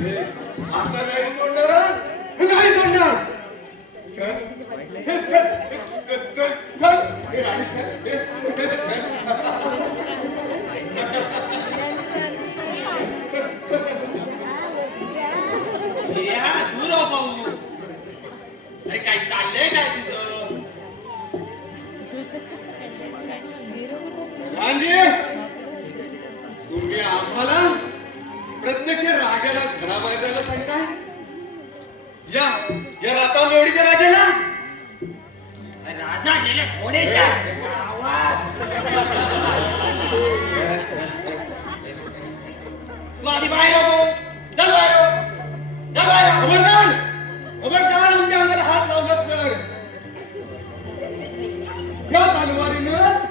आता नाही सोडणार, नाही सोडणार. चल चल चल चल हे राणी दूर हो पाहू. अरे काय चाललंय काय तुझं? तुम्ही आम्हाला प्रत्यक्ष राजाला घराबाहेर जायला सांगताय? या रातांबेवाडीच्या राजाला? राजा गेले घोड्याच्या गावात. तू आधी बाहेर हो. चल बाहेर हो. चल बाहेर हो. खबरदार खबरदार आमच्या अंगाला हात लावलात तर या तलवारीनं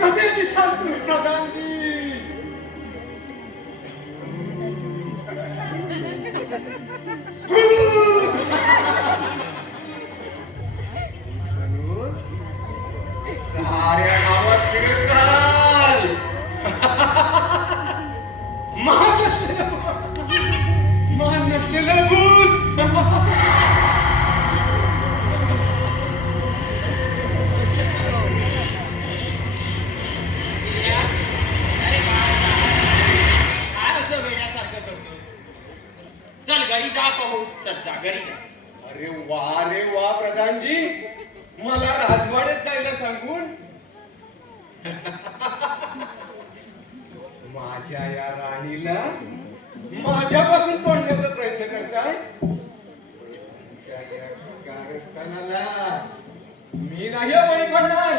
कसे दिसाल तुम्ही प्रधानजी? साऱ्या गावात फिरत राहाल. मान नसलेलं भूत. चल घरी जा पाहू. चल जा घरी जा. अरे वा प्रधानजी, मला राजवाड्यात जायला सांगून माझ्या या राणीला माझ्यापासून तोडण्याचा प्रयत्न करताय. तुमच्या या कारस्थानाला मी नाही बळी पडणार.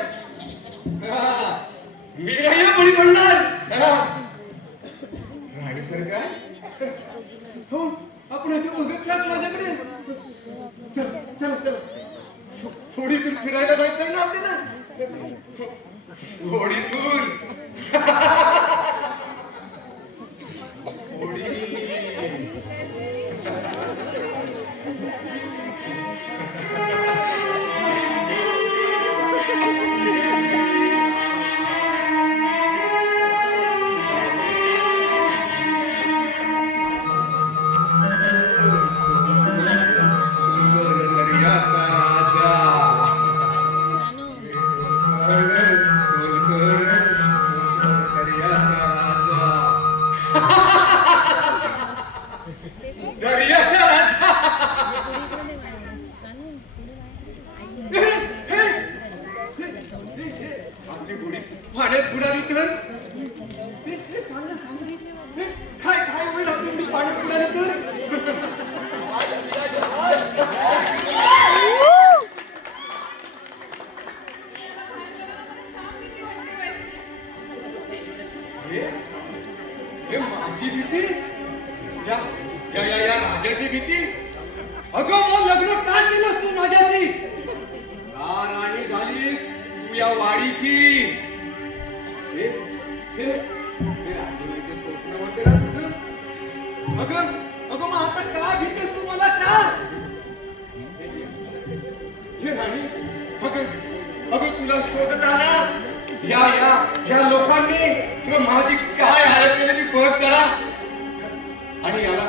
मी नाही बळी पडणार. राणी सरकार, हो आपण असे बघत राहत माझ्याकडे. चल चल चल थोडी दूर फिरायला जायचं ना आपल्याला. थोडी दूर थोडी. पाण्यात बुडाली तर काय काय होईल आपली मी पाण्यात बुडाली तर? हे माझी भीती, या राजाची भीती. अगं मग लग्न काय केलंस तू माझ्याशी? राणी झालीस तू या वाडीची. राजवाडीचं स्वप्न होते ना तुझं. अगं मग आता का भीतेस तू मला का? राणी अगं तुला शोधताना या लोकांनी माझी काय हालत केली बघ जरा. आणि याला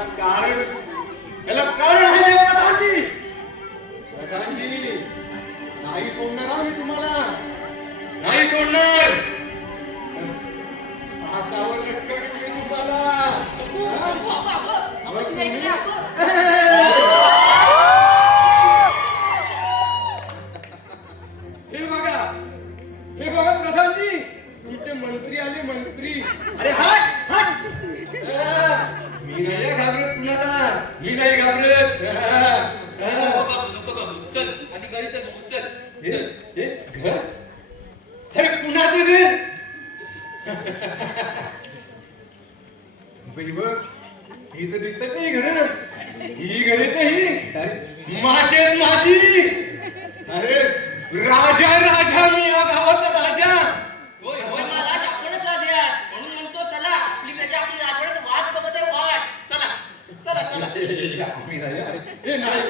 कारण आहे प्रधानजी. नाही सोडणार मी तुम्हाला, नाही सोडणार. फासावर लटकवली मी तुम्हाला. हे बघा प्रधानजी, तुमचे मंत्री आले मंत्री. अरे हट हट. मी नाही घाबरत कुणाला, मी नाही घाबरत. नको चल आधी घरी चल. चल घर? अरे कुणाचं घर? ही तर दिसतात नाही घर. ही घरे तर ही माझी. अरे राजा मी या गावाचा राजा. होय महाराज, आपणच राजा आहात. म्हणून म्हणतो चला आपली प्रजा आपली राजवाड्यात वाट बघत आहे. वाट चला. हे नाही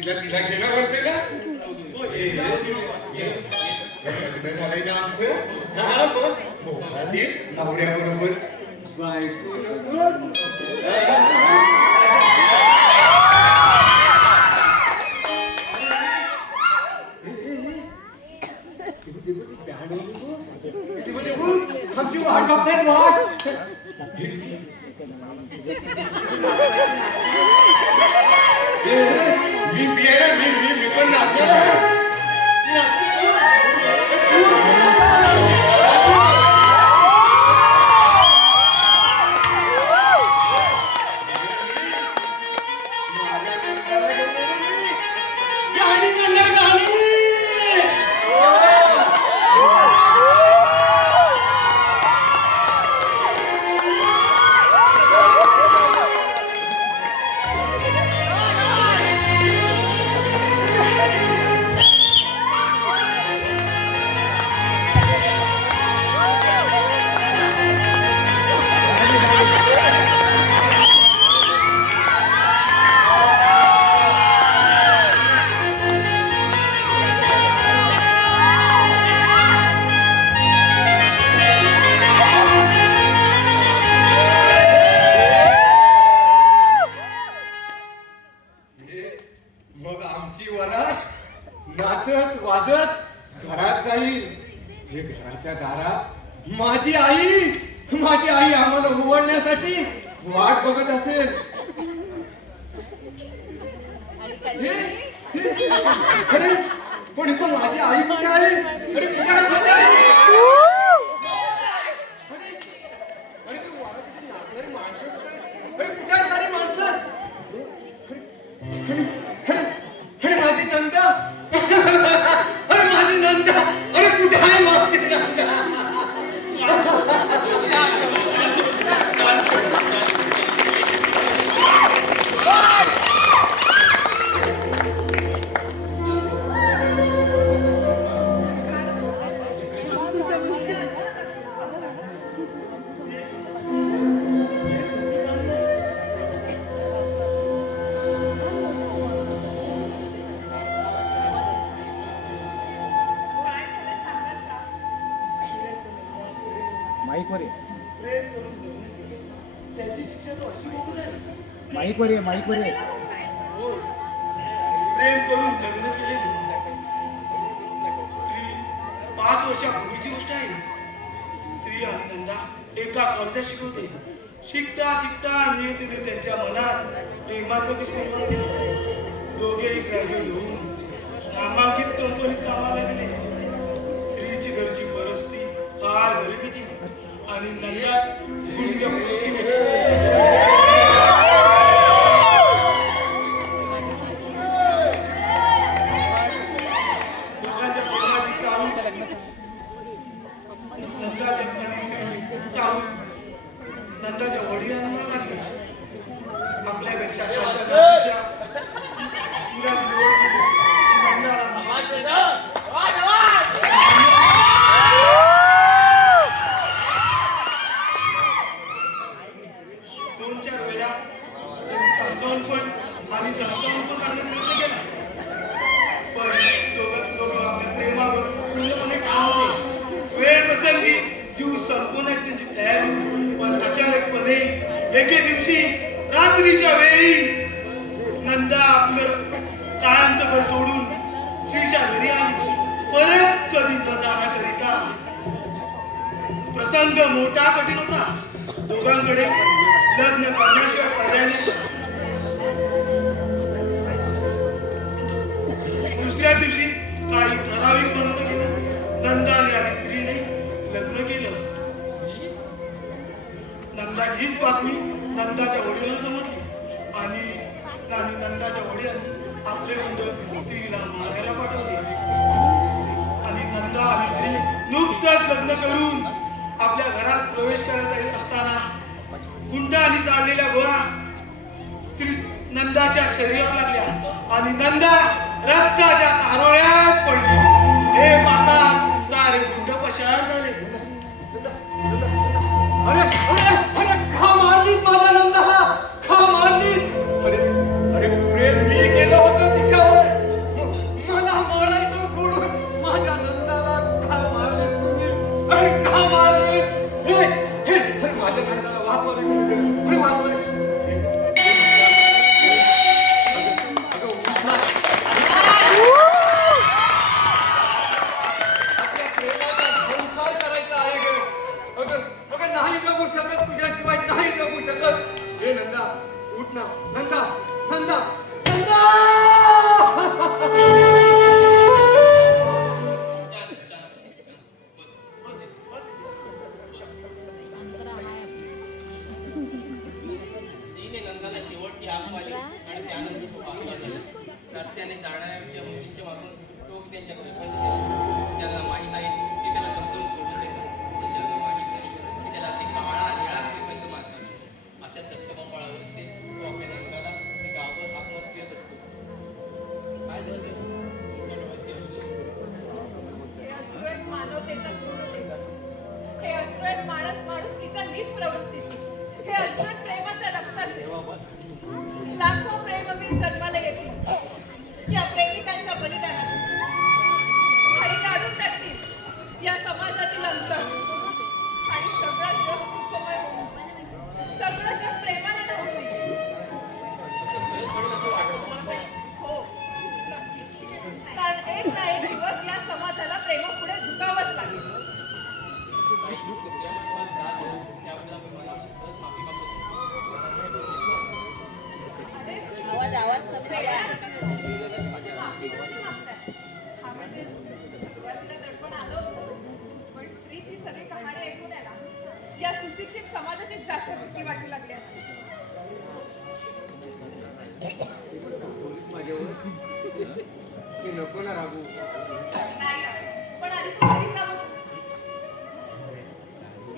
तिला तिला घेणं म्हणते ना लग्न झालंय ना आमचं हा मग नवऱ्याबरोबर बायको आमची वाट बघतायत वाट मी बियाणं मी पण नाचणार मग आमची वरात नाचत वाजत घरात जाईल हे घराच्या दारात माझी आई आम्हाला उवडण्यासाठी वाट बघत असेल अरे पण इथं माझी आई कुठे आहे अरे कुठे आहे माझी आई अरे तू वरातीत नाचणारी माणसं कुठे अरे कुठे आहे सारी माणसं अरे माझी नंदा अरे माझी नंदा अरे कुठे आहे माझी नंदा माईक वर ये प्रेम करून लग्न केले श्री 5 वर्षापूर्वीची गोष्ट आहे. श्री आणि नंदा एका कॉलेजात शिकवते. शिकता नियतीने त्यांच्या मनात प्रेमाचं बीज निर्माण केलं. दोघेही ग्रॅज्युएट होऊन नामांकित कंपनीत कामाला गेले. स्त्रीची घरची परिस्थिती फार गरिबीची आणि नंदा गुंड प्रवृत्ती होती. नंदाच्या वडिलांना लागले. आपल्यापेक्षा खालच्या जातीच्या मुलाची निवड केली. नंदाला 2-4 वेळा त्यांनी समजावून पण आणि धमकावून पण सांगण्याचा प्रयत्न केला. पण दोघं आपल्या प्रेमावर पूर्णपणे ठाम होते. वेळ प्रसंगी जीव संपवण्याची त्यांची तयारी होती. पण अचानकपणे एके दिवशी रात्रीच्या वेळी नंदा आपलं कायमचं घर सोडून श्रीच्या घरी आली. परत कधी न जाण्याकरिता. प्रसंग मोठा कठीण होता. दोघांकडे लग्न करण्याशिवाय पर्याय नव्हता. दुसऱ्या दिवशी काही ठराविक माणसं घेऊन नंदाने आणि स्त्रीने लग्न केलं. नंदा हीच बातमी नंदाच्या वडिलांना समजली आणि नंदाच्या वडिलांनी आपले गुंड स्त्रीला मारायला पाठवले. आणि नंदा आणि स्त्री नुकतंच लग्न करून आपल्या घरात प्रवेश करत असताना गुंडांनी जाळलेल्या गोळ्या स्त्री नंदाच्या शरीरावर लागल्या आणि नंदा रक्ताच्या आरोळ्यात पडली. हे पाहता सारे गुंड पशार झाले. अरे अरे अरे खा मारलीत माझ्या नंदाला खा मारलीत. अरे अरे प्रेम मी केलं होतं तिच्यावर रस्त्याने जाणाऱ्या मुलींच्या मागून तो त्यांच्याकडे पैसे देतो. ज्यांना माहीत आहे ते त्याला समजून सोडून देतात. ज्यांना माहीत नाही की त्याला ते काळा निळा पैसे मारतात. अशा चक्कमापाळावर ते टोप्याने मुलाला ते गावभर हाकमार फिरत असतो. काय झालं ते? हे अश्रू आहेत मानवतेचा क्रूरतेचा. हे अश्रू आहेत माणुसकीच्या नीच प्रवृत्तीची. हे अश्रू आहेत प्रेमाच्या रक्ताचे. लाखो प्रेमवीर जन्माला येतील या प्रेमिकांच्या बलिदानातून. आणि काढून टाकतील या समाजातील अंतर. आणि सगळं जग सुखमय होईल. सगळं जग प्रेमाने राहून जाईल. असं खरंच घडेल असं वाटतं तुम्हाला काही? हो, नक्की. कारण एक ना एक दिवस या समाजाला प्रेमापुढे झुकावंच लागेल. काही त्यामुळे तुम्हाला त्रास होईल. त्याबद्दल आपण मनापासून खरंच माफी मागतो. आवाज कमी माफी कशी मागताय? हा म्हणजे सुरुवातीला दडपण आलं होतं. पण स्त्रीची सगळी कहाणी ऐकून आहे ना, या सुशिक्षित समाजाची जास्त भीती वाटू लागली आहे. माझ्यावर की नको ना रागू. नाही राहत. पण आधी तू घरी जा बघ.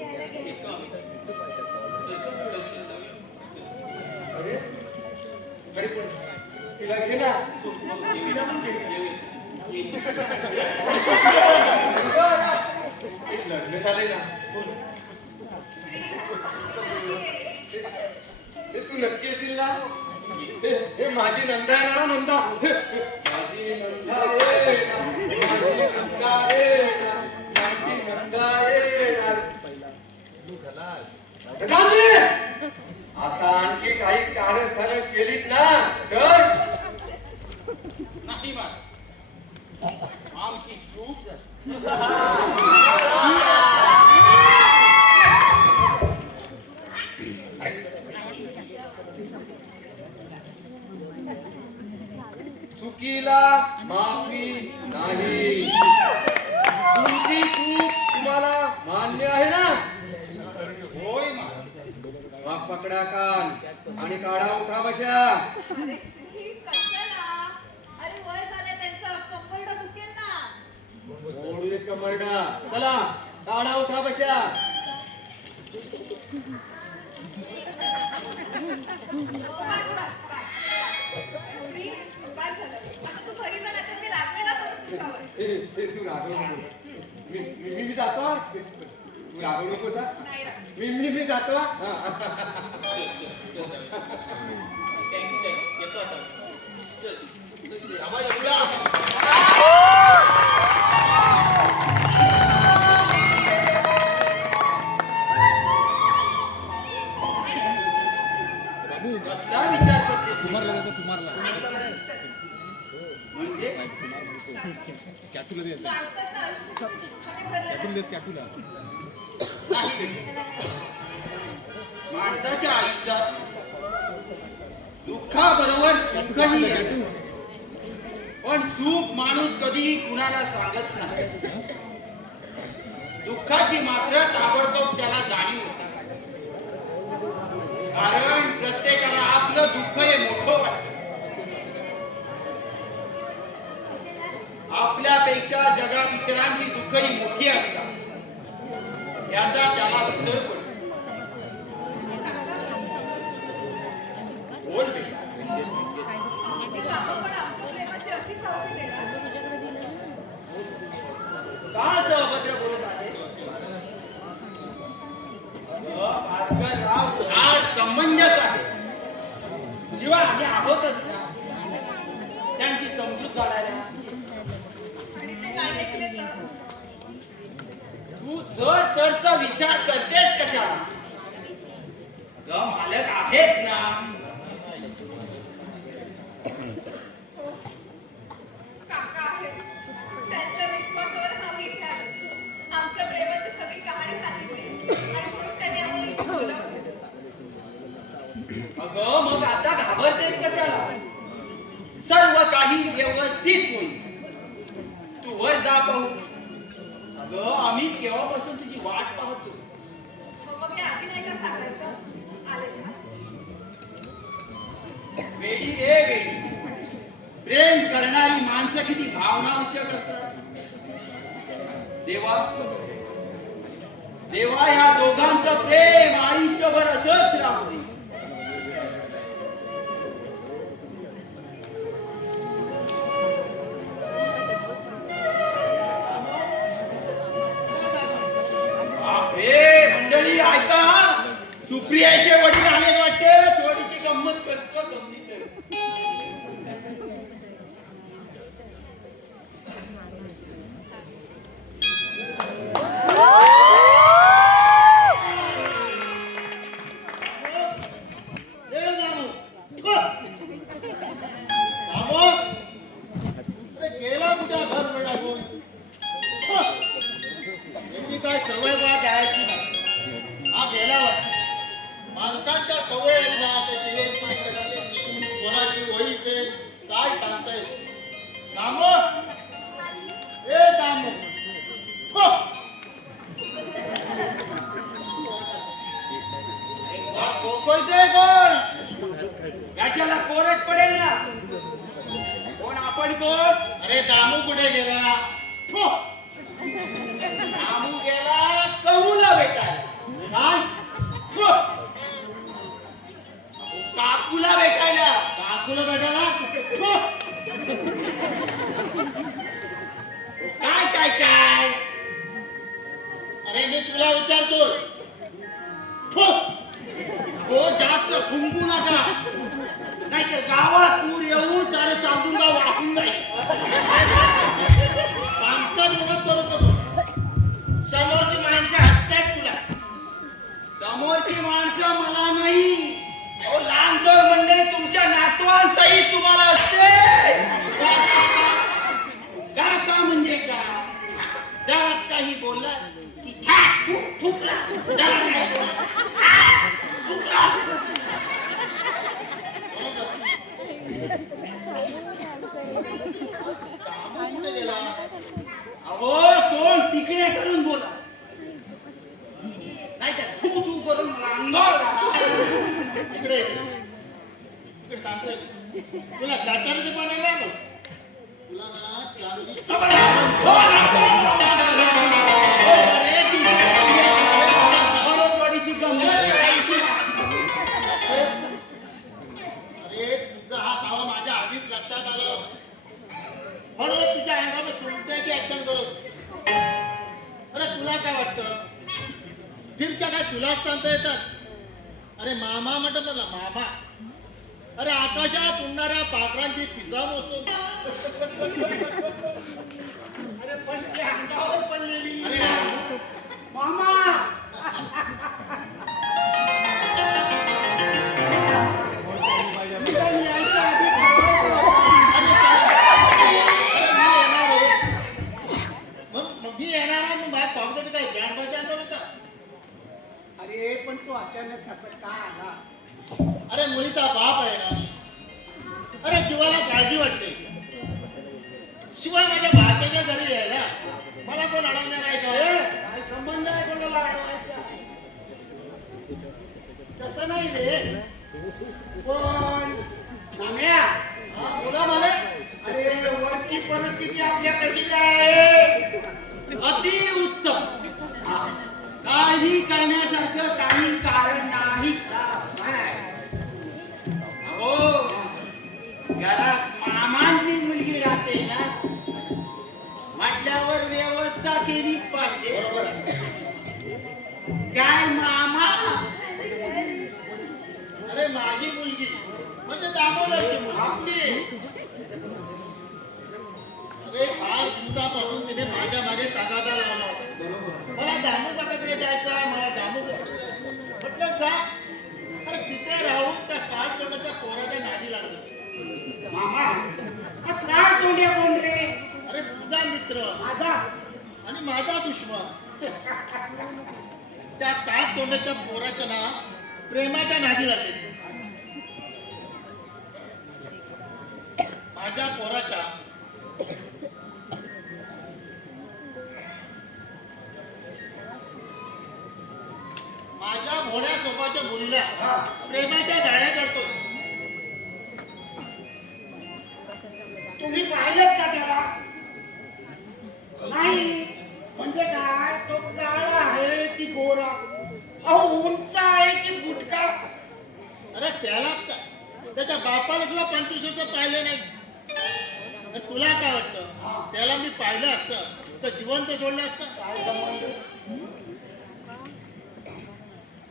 यायला गेली. येतो आम्ही. चल, जाऊया. अरे अरे पण तिला घे ना. तिला पण घे. एक लग्न झाले ना. हे तू नक्की येशील ना? हे माझी नंदा आहे ना नंदा. माझी नंदा येणार. माझी नंदा येणार. माझी नंदा येणार. गांधी! आता आणखी काही कारस्थानं केलीत ना तर नाही बा. आमची चूक झाली. चुकीला माफी नाही. तुमची चूक तुम्हाला मान्य आहे ना? होय मा. मग पकडा कान आणि काढा उठा बशा. अरे श्री, कशाला? अरे वय झालंय त्यांचं. कंबरडं दुखेल ना. ओढू कमरडा. चला काढा उठा बशा. श्री, बस झालं. आता तू घरी जा, नाहीतर मी रागवेन ना परत तुझ्यावर. हे तू रागवू नको. मी जातो. तू रागवू नकोस हा? नाही राग. मी जातो हा. थँक्यू येतो आता. चल. कसला विचार करते तू? म्हणजे माणसाचं आयुष्य सुखाने भरलेलं आहे. माणसाच्या आयुष्यात दुःखाबरोबर सुखही येते. पण सुख माणूस कधीही कुणाला सांगत नाही. दुःखाची मात्र ताबडतोब त्याला जाणीव होते. कारण प्रत्येकाला आपलं दुःख हे मोठं वाटतं. आपल्यापेक्षा जगात इतरांची दुःख ही मोठी असतात. याचा त्याला विसर पडतो. बोल बेटा. आपण आमच्या प्रेमाची अशीच आवडी देणार. का असं अभद्र बोलत आहे? भास्करराव हा समंजस आहे. शिवाय आम्ही आहोतच ना त्यांची समजूत घालायला. आणि ते नाही ऐकले तर तू जर तरचा विचार करतेस कशाला? ग मालक आहेत ना. काका आहेत. त्यांच्या विश्वासावरच आम्ही इथे आलो. आमच्या प्रेमाची सगळी कहाणी सांगितली आणि म्हणून त्यांनी आम्हाला इथे बोलावलं. अगं मग आता घाबरतेस कशाला? सर्व काही व्यवस्थित होईल. तू वर जा पाहू. अगं आम्ही केव्हापासून तुझी वाट पाहतो. मग हे आधी नाही का सांगायचं? आले का? वेडी रे वेडी. प्रेम करणारी माणसं किती भावनावश्यक असतात. देवा देवा या दोघांचं प्रेम आयुष्यभर असंच राहू दे. मंडळी ऐका, सुप्रियाचे वडील आले वाटते. थोडीशी गंमत करतो जमली तर. गेला कुठे घर टाकून याची काय सवय बा द्यायची नाही. हा गेला वाटत. माणसांच्या सवय आहेत ना त्याची कोणाची वही पेन काय सांगता येत. दामो ए दामो बोलतोय कोण? याच्याला कोरड पडेल ना. कोण आपण कोण? अरे दामू कुठे गेला. रामू गेला कहूला भेटायला. काय काकूला भेटायला. काकूला भेटायला काय काय काय? अरे मी तुला विचारतो. हो जास्त फुंकू नका, नाहीतर गावात पूर येऊन सारे सामदून गाव वाहून जाईल. पांचट मदत करू शकतो. समोरची माणसं हसतात तुला. समोरची माणसं मला नाही, अहो लहानथोर मंडळी तुमच्या नातवांसहित तुम्हाला असते. का म्हणजे का? जरा काही बोलला की थुकला. जरा काही बोलला थुकला. कुठे गेला. अहो तोंड तिकडे करून बोला, नाहीतर थू थू करून मला अंगावर घाला. इकडे इकडे सांगतोय तुला गटाराचं पाणी नाही बघ. तुला ना चांगली थोडीशी गंमत करायची. अरे तुझा हा कावा माझ्या आधीच लक्षात आलं म्हणून तुझ्या अंगामध्ये कोणत्याची ऍक्शन करत. अरे तुला काय वाटतं फिरक्या काय तुलाच सांगता येतात. अरे मामा म्हणतात मला मामा. अरे आकाशात उडणाऱ्या पाखरांची पिसा मोसून. अरे पण ती अंगावर पडलेली. अरे मामा यायच्या आधी मी येणार आहे. मग माझ्या स्वागताची काय बँड बाजा आणणार होता. अरे पण तू अचानक असं का आला. अरे मुलीचा बाप आहे ना. अरे जीवाला काळजी वाटते. शिवाय माझ्या भाच्याच्या घरी आहे ना. मला कोण अडवणार आहे का. काय संबंध आहे कोणाला अडवायचा. तसं नाही रे. पण नाम्या, बोला मला. अरे वरची परिस्थिती आपल्या कशी आहे. अति उत्तम. काळजी करण्यासारखं काही कारण नाही. हो घरात मामांची मुलगी राहते ना म्हटल्यावर व्यवस्था केलीच पाहिजे. काय मामा. अरे माझी मुलगी म्हणजे दामोदरची मुलगी. आपली अरे फार दिवसापासून तिने माझ्या मागे सागादा लावला होता. मला दामू काकाकडे जायचा. मला दामू काकाकडे जायचं म्हटलं जा. अरे तिथे राहून त्या काळ तोंडाच्या पोराच्या नादी लागली. मामा हा काय तोंड्या कोण रे. अरे तुझा मित्र माझा आणि माझा दुश्मन. त्या काळ तोंडाच्या पोराच्या ना प्रेमाच्या नादी लागले. माझ्या पोराच्या माझ्या भोळ्या स्वभावाच्या मुलीला प्रेमाच्या जाळ्या करतो. तुम्ही पाहिलं पाहिलेत का त्याला नाही म्हणजे काय तो काळा आहे की गोरा अहो उंच आहे की बुटका अरे त्यालाच काय त्याच्या बापाला सुद्धा 25 वर्ष पाहिले नाही तर तुला काय वाटतं त्याला मी पाहिलं असतं तर जिवंत सोडलं असतं काय संबंध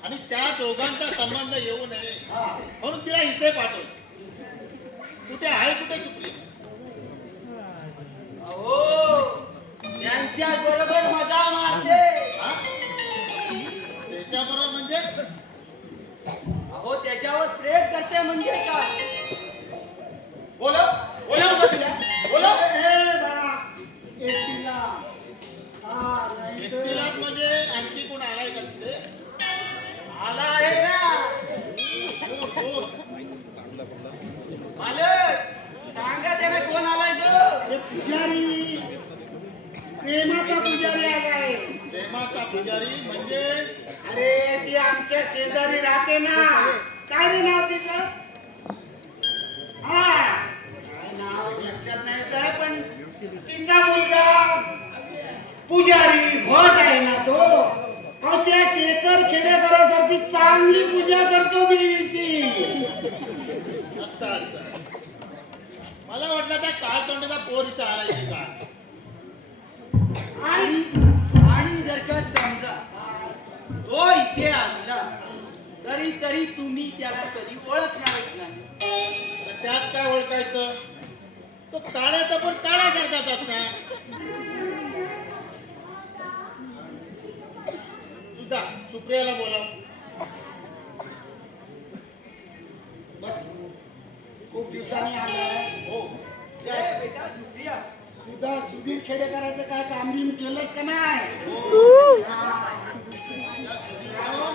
आणि त्या दोघांचा संबंध येऊ नये हा म्हणून तिला इथे पाठवलं कुठे आहे कुठे चुकली अहो त्यांच्या बरोबर मजा मारते हा? त्याच्याबरोबर म्हणजे अहो त्याच्यावर प्रेम करते म्हणजे काय बोला बोला बोला हे बाळा एकटीला हा नाही तर व्यक्तीलाच म्हणजे आणखी कोण आलाय का तिथे आला आहे ना कोण? मालक सांगा त्याला कोण आलाय तो हे पुजारी प्रेमाचा पुजारी आज आहे प्रेमाचा पुजारी म्हणजे अरे ती आमच्या शेजारी राहते ना काय रे नाव तिचं हा काय नाव लक्षात नाही येत आहे पण तिचा मुलगा पुजारी भट आहे ना तो अहो त्या शेखर खेडेकरासारखी चांगली पूजा करतो देवीची असं असं मला वाटलं त्या काळ तोंडाचा पोर इथं आलाय का आणि जर का समजा तो इथे असला तरी तुम्ही त्याला कधी ओळखणारच नाही तर त्यात काय ओळखायचं तो काळ्याचा पण काळासारखाच असणार तुझा सुप्रियाला बोलाव बस खूप दिवसांनी आलाय हो जय बेटा सुप्रिया सुद्धा सुधीर खेडेकराचं काय कामगिरी केलंस का नाही हा,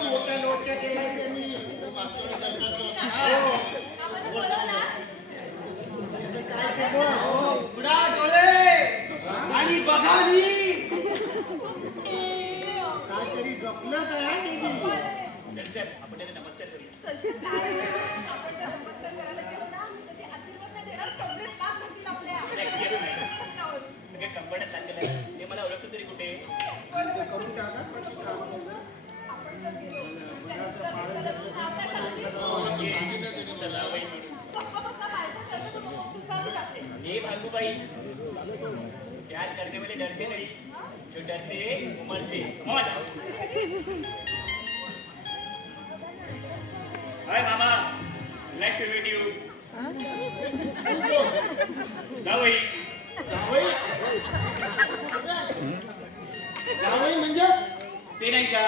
मोठ्या लोच्या केलाय त्यांनी हो. त्याचं काय ते बोल. उघडा डोळे आणि बघा नी काहीतरी गपलं काय त्याची करून टाका सांगितलं त्यांनी मला हे भागूबाई प्यार करने वाले डरते नहीं जो डरते मरते हाय मामा लाइक टू मीट यू जावई जावई जावई म्हणजे ते नाही का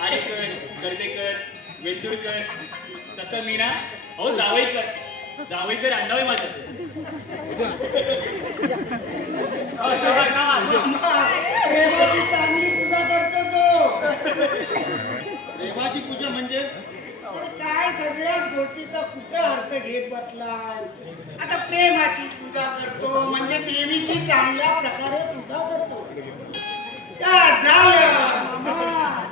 आडेकर कर्देकर वेंदुरकर तसं मी ना अहो जावईकर अंडावय माझं प्रेमाची चांगली पूजा करतो तो देवाची पूजा म्हणजे पण काय सगळ्याच गोष्टीचा कुठं अर्थ घेत बसलास आता प्रेमाची पूजा करतो म्हणजे देवीची चांगल्या प्रकारे पूजा करतो का झालं मामा?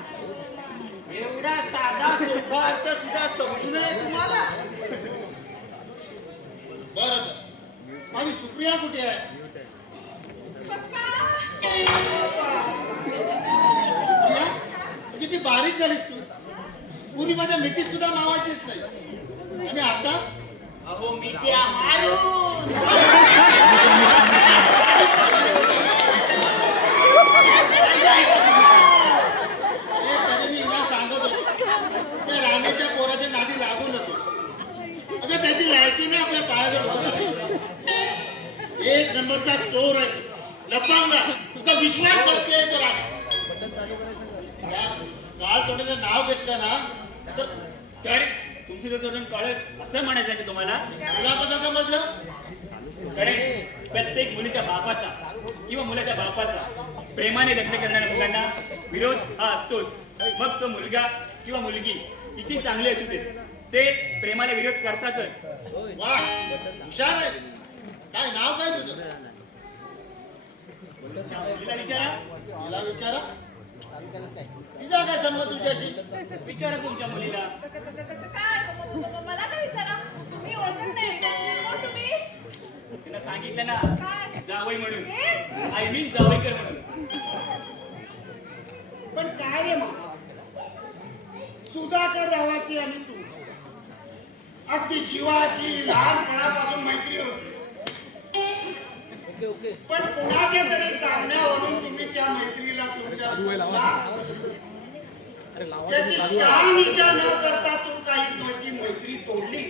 एवढा साधा सोपा अर्थ सुद्धा समजू नये तुम्हाला बरं माझी सुप्रिया कुठे आहे सुप्रिया किती बारीक झालीस तू पूर्वी माझ्या मिठीत सुद्धा मावायचीच नाही आणि आता अहो मिठ्या मारून अरे तरी मी हिला सांगत होतो त्या राणीच्या पोराच्या नादी लागू नको अगं त्याची लायकी नाही आपल्या पायावर उभं राहायचं. एक नंबरचा चोर आहे लपांगा तुझा विश्वास करते तर काळ तोंडाचं नाव घेतलं ना तर तर तुमचं जर तोरण कळत असं म्हणायचं की तुम्हाला तुला कसं समजलं कारण प्रत्येक मुलीच्या बापाचा किंवा मुलाच्या बापाचा प्रेमाने लग्न करणाऱ्या मुलांना विरोध हा असतोच मग तो मुलगा किंवा मुलगी किती चांगले असू दे ते प्रेमाने विरोध करतातच वा हुशार आहे काय नाव काय तुझं मुलीला विचारा तिला विचारा तिचा काय संबंध तुझ्याशी विचारा तुमच्या मुलीला काय मला काय विचारा तुम्ही ओळखत नाही कोण तुम्ही तिला सांगितलं ना काय? जावई म्हणून हे? आय मीन जावईकर म्हणून. पण काय रे मामा, सुधाकर रावाची आणि तू अगदी जीवाची लहानपणापासून मैत्री होती. पण कोणाच्या तरी सांगण्यावरून तुम्ही त्या मैत्रीला तुमच्या त्याची शहानिशा न करता तू काही तुमची मैत्री तोडली.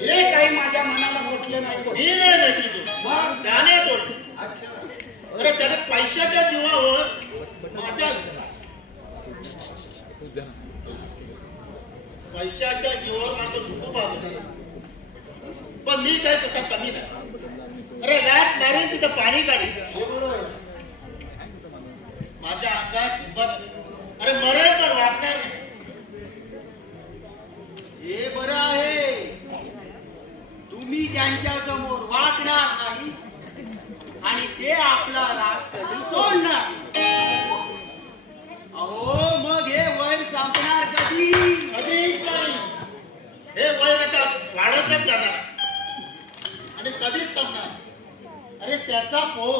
हे काही माझ्या मनाला म्हटलं नाही. मी नाही मैत्री तू मग त्याने तोड. अच्छा, अरे त्याने पैशाच्या जीवावर माझ्या पैशाच्या जीवावर माझं झुकू पाहतो. पण मी काय तसा कमी नाही. अरे लाट मारीन तिथं पाणी काढीन. हे बरोबर आहे. माझ्या अंगात हिंमत, अरे मरेल पण वाटणार नाही. हे बरं आहे, तुम्ही त्यांच्या समोर वाकणार नाही आणि ते आपला राग कधी सोडणार. अहो मग हे वैर संपणार कधी? कधीच नाही. हे वय आता वाढतच जाणार आणि कधीच संपणार. अरे त्याचा पोर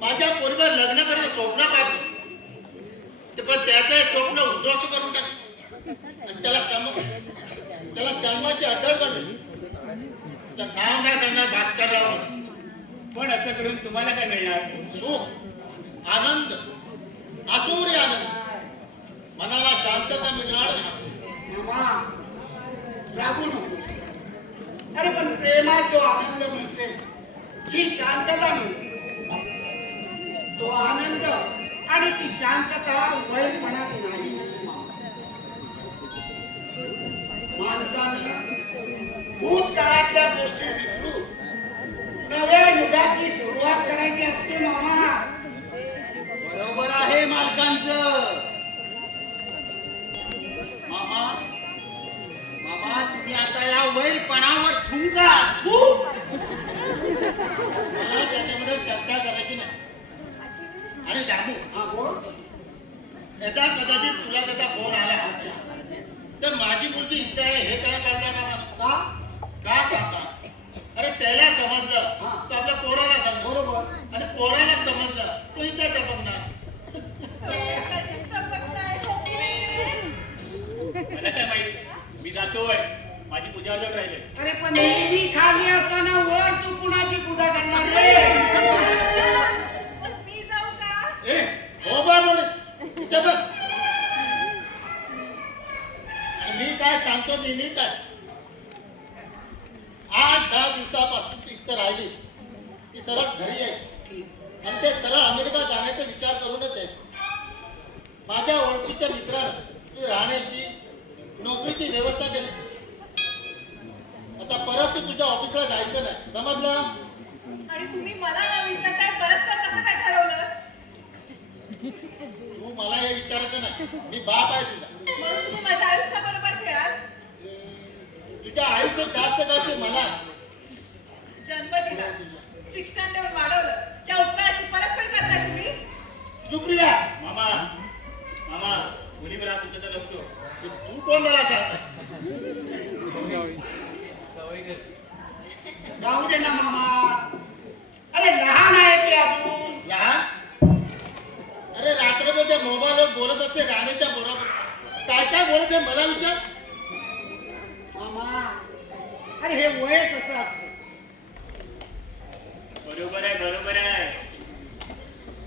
माझ्या पोरीवर लग्न करायचं स्वप्न पाहतो. ते पण त्याचं स्वप्न उद्ध्वस्त करून टाक आणि त्याला जन्माची अड्डळ काढली. तर नाव नाही सांगणार भास्करराव म्हणून. पण असं करून तुम्हाला काय मिळणार? सुख, आनंद, आसुरी आनंद, मनाला शांतता मिळणार. मामा रागू नकोस. अरे पण प्रेमात जो आनंद मिळते, जी शांतता मिळते, तो आनंद आणि ती शांतता वैरपणात नाही. माणसाने भूतकाळातल्या गोष्टी विसरून नव्या युगाची सुरुवात करायची असते मामा. बरोबर आहे मालकांचं. मामा मामा तुम्ही आता या वैरपणावर थुंका. थू. मला त्याच्यामध्ये चर्चा करायची नाही. आणि दामू, हा बोल. यदा कदाचित तुला त्याचा फोन आला तर माझी मुलगी इथे आहे हे काय करता का? का काका, अरे त्याला समजलं तर आपल्या पोराला सांग. बरोबर. आणि पोराला समजलं तो इथे टपकणार. मला काय माहित, मी जातोय, माझी पूजा अर्धवट राहिले. अरे पण नेहमी खाली असताना वर तू कुणाची पूजा करणार रे? मी जाऊ का? ए हो बा म्हणे इथे बस. आणि मी काय सांगतो नेहमी काय, 8-10 दिवसापासून तू इथं राहिलीस ती सरळ घरी यायची आणि ते सरळ अमेरिका जाण्याचा विचार करूनच यायचे. माझ्या ओळखीच्या मित्रानं ती राहण्याची नोकरीची व्यवस्था केली. आता परत तू तुझ्या ऑफिसला जायचं नाही, समजलं? आणि तुम्ही मला न विचारताय परस्पर कसं काय ठरवलं? तू मला हे विचारायचं नाही, मी बाप आहे तुझा. म्हणून तुम्ही माझ्या आयुष्याबरोबर खेळाल? तुझ्या आयुष्य जास्त काय मला जन्म दिला, शिक्षण देऊन वाढवलं, त्या उपकाराची परतफेड करताय तुम्ही? सुप्रिया, मामा मामा मुलीवर हात उचलत असतो. तू कोण मला सांगता? जाऊ दे ना मामा. अरे लहान आहे ते अजून. लहान? अरे रात्रभर त्या मोबाईलवर बोलत असते राणीच्या बरोबर. काय काय बोलत आहे मला विचार. मामा अरे हे वयच असं असतं. बरोबर आहे, बरोबर आहे.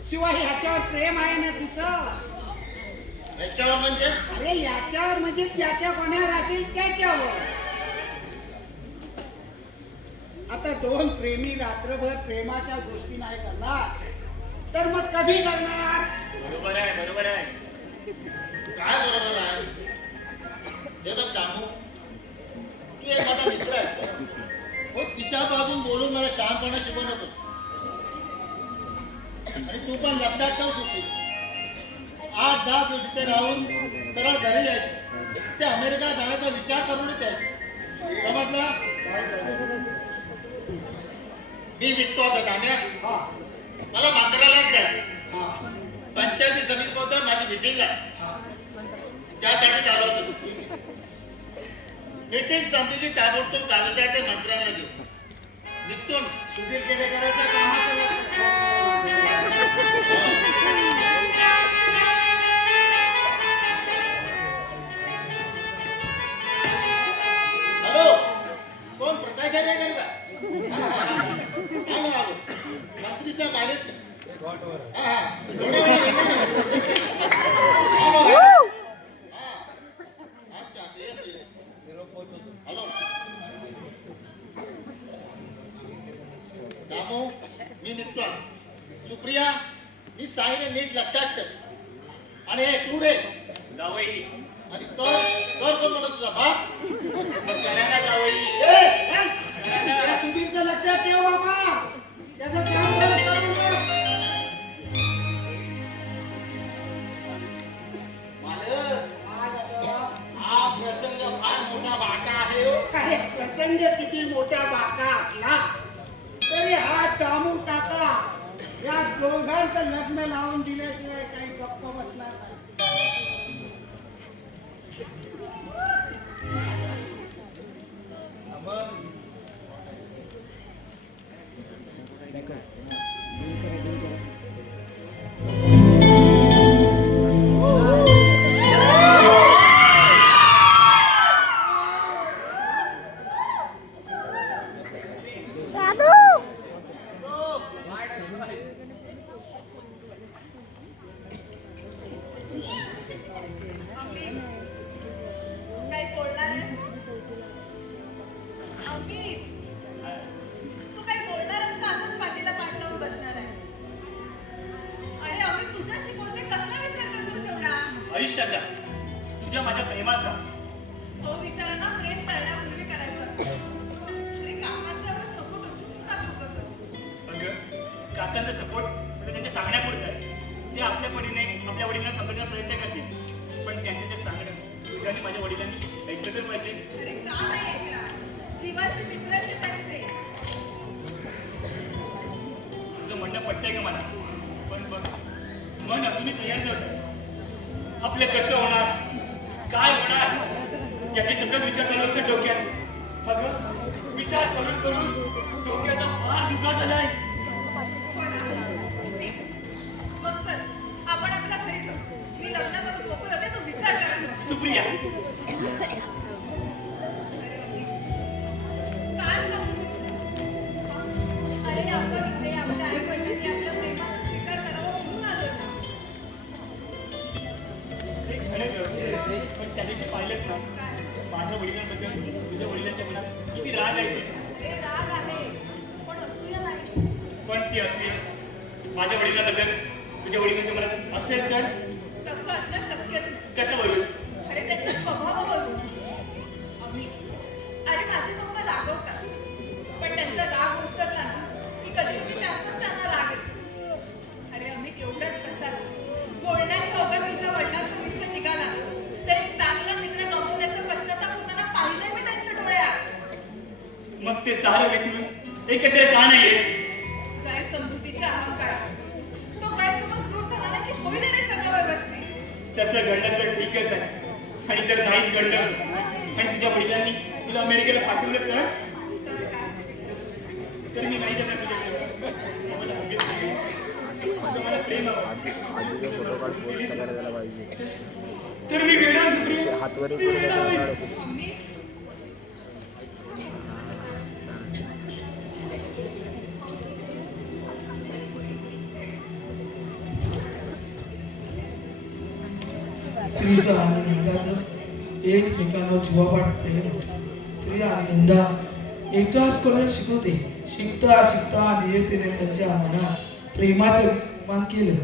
शिवाय ह्याच्यावर प्रेम आहे ना तिचं. याच्यावर म्हणजे अरे याच्यावर म्हणजे त्याच्या कोणावर असेल त्याच्यावर. आता दोन प्रेमी रात्रभर प्रेमाच्या गोष्टी नाही करणार तर मग कधी करणार? बरोबर आहे, बरोबर आहे. काय बरोबर आहे? हे बघ दामू, तू एक माझा मित्र आहेस. हो तिच्या बाजून बोलून मला शहाणपणा शिकवू नकोस. आणि तू पण लक्षात ठेव सुखी, 8-10 दिवस ते राहून सरळ घरी यायचे. ते अमेरिका जाण्याचा विचार करूनच यायचे, समजलं? मी निघतो आता दाम्या. हा मला बांद्रालाच जायचं. हा पंचायती समितीबद्दल माझी मिटिंग आहे, हा. त्यासाठी आलो होतो. मीटिंग संपली की ताबडतोब गावी जायचं मंत्र्यांना घेऊन निघतो. सुधीर केडेकरांच्या कामाचं हॅलो, कोण प्रकाश आरेकर का? आलो आलो, मंत्रीचा बालेत. हा थोड्या वेळा येणार आहे. आलो हा अच्छा ते हॅलो दामू, मी निघतो. सुप्रिया, मी सांगितलं नीट लक्षात ठेव. आणि हे तू रे, जावई आणि तर कोण म्हणत तुझा बाप? करा ना जावई. त्या सुधीरचं लक्षात ठेव बाबा, त्याचं काम बरं करून घे. मालक, काय झालं? हा प्रसंग फार मोठा बाका आहे हो. अरे प्रसंग किती मोठा बाका असला तरी हा दामू काका या दोघांचं लग्न लावून दिल्याशिवाय काही गप्प बसणार नाही. काही बोलणार आहेस? अमित, तू काही बोलणार आहेस का असंच पाठीला पाठ लावून बसणार आहेस? अरे अमित, तुझ्याशी बोलते कसला विचार करतोस एवढा? आयुष्याचा, तुझ्या माझ्या प्रेमाचा. तो विचार ना प्रेम करण्यापूर्वी करायचा असतो. अरे काकांचा एवढा सपोर्ट असून सुद्धा तू करतोस. अगं, काकांचा सपोर्ट म्हणजे त्यांच्या सांगण्यापुरतं आहे. ते आपल्या परीने आपल्या वडिलांना समजण्याचा प्रयत्न करतील, पण त्यांचं ते सांगणं तुझ्या माझ्या वडिलांनी ऐकलं तर पाहिजे. अरे का नाही ऐकणार? जीवाचे मित्र आहेत ते त्यांचे. तुझं म्हणणं पटतंय का मला? पण बघ, मन अजूनही तयार नव्हतं. आपलं कसं होणार, काय होणार याचे सतत विचार चालू असतात डोक्यात. अगं, विचार करून करून डोक्याचा फार दुखा झालाय. ठीक. मग चल, आपण आपल्या घरी जाऊ. मी लग्नापासून मोकळं होते, तो विचार करा. सुप्रिया, अरे अमित, काय सांगू? अरे आपण इथे आपल्या आई वडिलांनी आपल्या प्रेमाचा स्वीकार करावा म्हणून आलो ना. ते खरं गं, पण त्या दिवशी पाहिलंच ना, काय? माझ्या वडिलांबद्दल तुझ्या वडिलांच्या मनात किती राग आहे ते. अरे राग आहे, पण असूया नाही. पण ती असली माझ्या वडिलांबद्दल तुझ्या वडिलांच्या मनात असेल तर तसं असणं शक्यच नाही. कशावरून? अरे त्याच्या स्वभावावरून. अमित, अरे माझे पप्पा रागवतात, पण त्यांचा राग ओसरला ना की कधी कधी त्यांचाच त्यांना राग येतो. अरे अमित, एवढंच कशाला? बोलण्याच्या ओघात तुझ्या वडिलांचा विषय निघाला तर एक चांगला मित्र गमावण्याचा पश्चाताप होताना पाहिलंय मी त्यांच्या डोळ्यात. मग ते सारं विसरून एकत्र का नाही येत? गैरसमजुतीचा अहंकार. तो गैरसमज दूर झाला ना की होईल रे सगळं व्यवस्थित. तसं घडलं तर ठीकच आहे, आणि जर नाहीच घडलं आणि तुझ्या वडिलांनी तुला अमेरिकेला पाठवलं तर तर काय? तर मी नाही जाणार तुझ्याशिवाय. मला हवेच नाही. तुझं मला प्रेम हवं. तर मी वेडा सुप्रिया. मी वेडा होईन. अमित, श्रीचं आणि नंदाचं एकमेकांवर जीवापाड प्रेम होतं. श्री आणि नंदा एकाच कॉलेज शिकवते. शिकता शिकता नियतीने त्यांच्या मनात प्रेमाचं निर्माण केलं.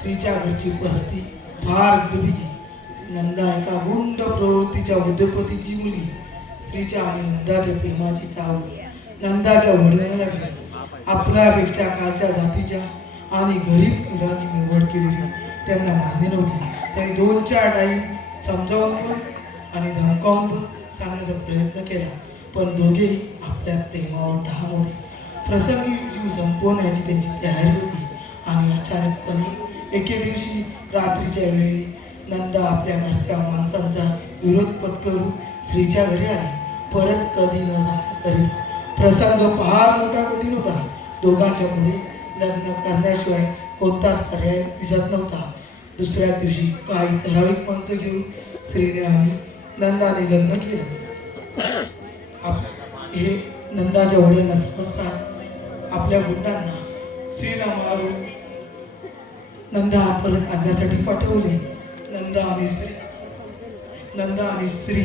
श्रीच्या घरची परिस्थिती फार गरिबीची. नंदा एका गुंड प्रवृत्तीच्या उद्योगपतीची मुलगी. श्रीच्या आणि नंदाच्या प्रेमाची चाव नंदाच्या वडिलांना लागली. आपल्यापेक्षा खालच्या जातीच्या आणि गरीब मुलांची निवड केलेली त्यांना मान्य नव्हती. त्यांनी 2-4 टाईम समजावून पण आणि धमकावून पण सांगण्याचा प्रयत्न केला, पण दोघेही आपल्या प्रेमावर ठाम होते. प्रसंगी जीव संपवण्याची त्यांची तयारी होती. आणि अचानकपणे एके दिवशी रात्रीच्या वेळी नंदा आपल्या घरच्या माणसांचा विरोध पत्करून श्रीच्या घरी आली. परत कधी न जाण्याकरिता प्रसंग फार मोठा कठीण होता. दोघांच्या पुढे लग्न करण्याशिवाय कोणताच पर्याय दिसत नव्हता. दुसऱ्या दिवशी काही ठराविक माणसं घेऊन श्रीने आणि नंदाने लग्न केलं. हे नंदाच्या वडिलांना समजतात. आपल्या गुंडांना स्त्रीला मारून नंदा परत आणण्यासाठी पाठवले. नंदा आणि स्त्री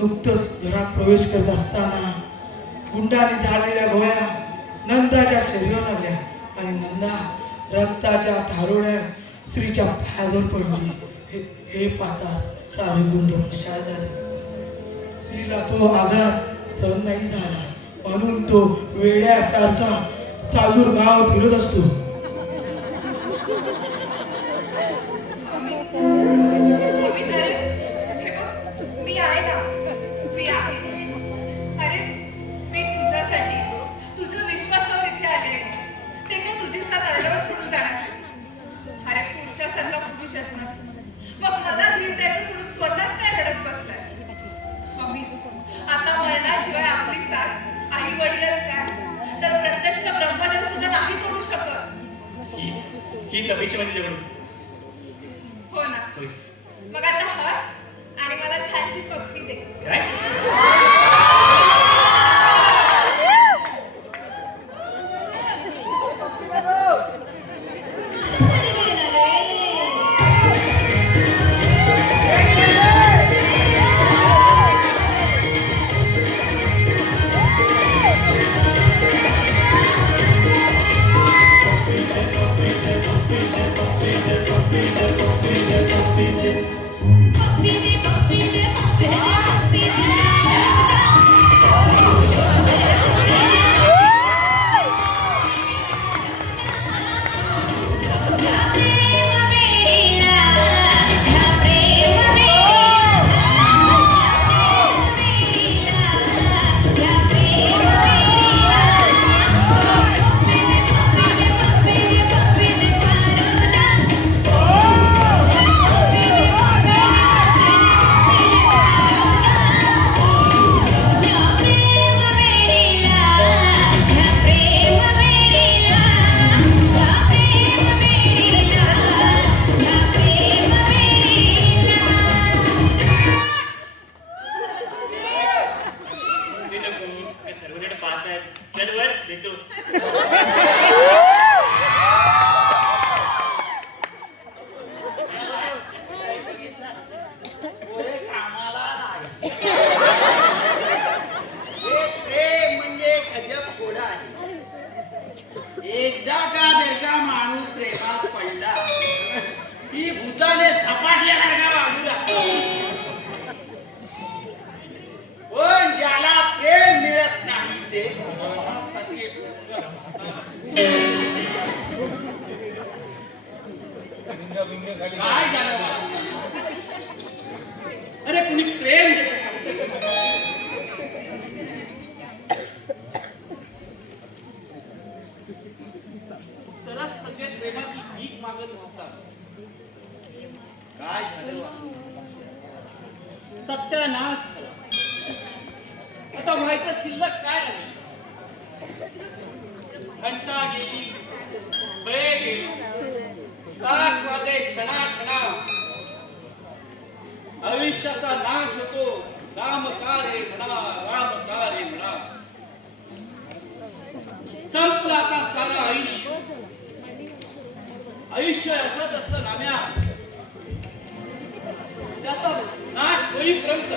नुकतंच घरात प्रवेश करत असताना गुंडाने झालेल्या गोळ्या नंदाच्या शरीरावर लागल्या आणि नंदा रक्ताच्या धारोड्या स्त्रीच्या पायाजवळ पडली. हे पाहता सारे गुंड पशाळ झाले. स्त्रीला तो आघात सहन नाही झाला म्हणून तो वेड्यासारखा सालूर गाव फिरत असतो. मी आहे ना, मी आहे. अरे मी तुझ्यासाठी तुझ्या विश्वासावर इथे आले. ते का तुझी साथ अर्धवट सोडून जाण्यासाठी. अरे पुरुषासारखा पुरुष असणार मग मला धीर द्यायचं सोडून स्वतःच काय रडत बसलास. मम्मी आता मरणाशिवाय आपली साथ आई वडीलच काय तर प्रत्यक्ष ब्रह्मदेव सुद्धा नाही तोडू शकत. हीच अपेक्षा म्हणजे जगणं. हो ना. मग आता हस आणि मला छानशी पप्पी दे. काय सर्वजण पाहतायत. चल वर देतो. प्रेम म्हणजे अजब घोडा आहे. एकदा का दर्गा माणूस प्रेमात पडला की भूताने झपाटल्यासारखा वागू लागतो. पण ज्याला प्रेम मिळत नाही ते काय झालं बा? अरे कुणी प्रेम देतं का? त्याला सगळे प्रेमाची भीक मागत राहतात. काय झालं बा? सत्यानाश झाला. आता व्हायचं शिल्लक काय आहे? घंटा गेली, वेळ गेली, तास वाजे क्षणा आयुष्याचा नाश होतो. राम का रे म्हणा, राम का रे म्हणा. संपलं आता सारं आयुष्य. आयुष्य असत असतं नाम्या. त्याचा नाश होईपर्यंत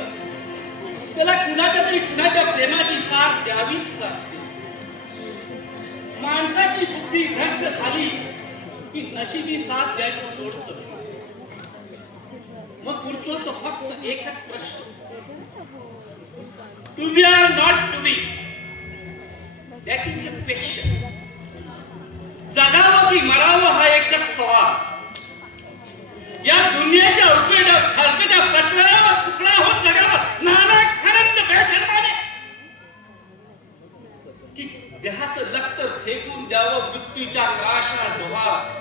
त्याला कुणाच्या तरी कुणाच्या प्रेमाची साथ द्यावीच लागते. माणसाची बुद्धी भ्रष्ट झाली की नशिबी साथ द्यायचं सोडतं. मग उरतो तो फक्त एकच प्रश्न, to be or not to be. That is the question. जगावं की मरावं हा एकच सवाल. या दुनियाच्या उपेडा खरकट्या पत्रावर तुकडा होत जगावं नानक आनंद बेशर्माने, की देहाचं लक्तर फेकून द्यावं मृत्यूच्या काशा डोहात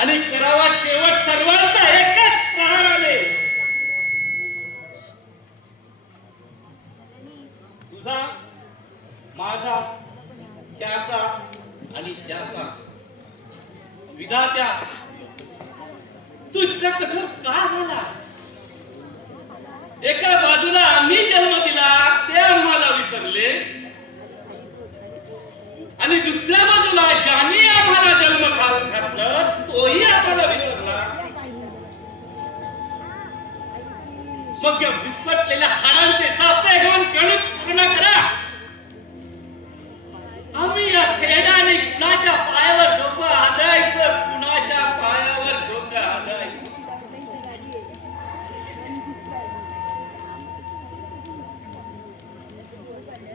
आणि करावा शेवट सर्वांचा एकच प्रहाराने. माझा, त्याचा आणि त्याचा विधात्या, तू इतका कठोर का झालास? एका बाजूला आम्ही जन्म दिला ते आम्हाला विसरले आणि दुसऱ्या बाजूला ज्याने आम्हाला जन्म घातलं तोही आम्हाला विसरला. मग या विस्कटलेल्या हाडांचे साप्ताहिक घेऊन कणिक पूर्ण करा. आम्ही या खेळाने कुणाच्या पायावर डोकं आदळायचं, कुणाच्या पायावर डोकं आदळायचं.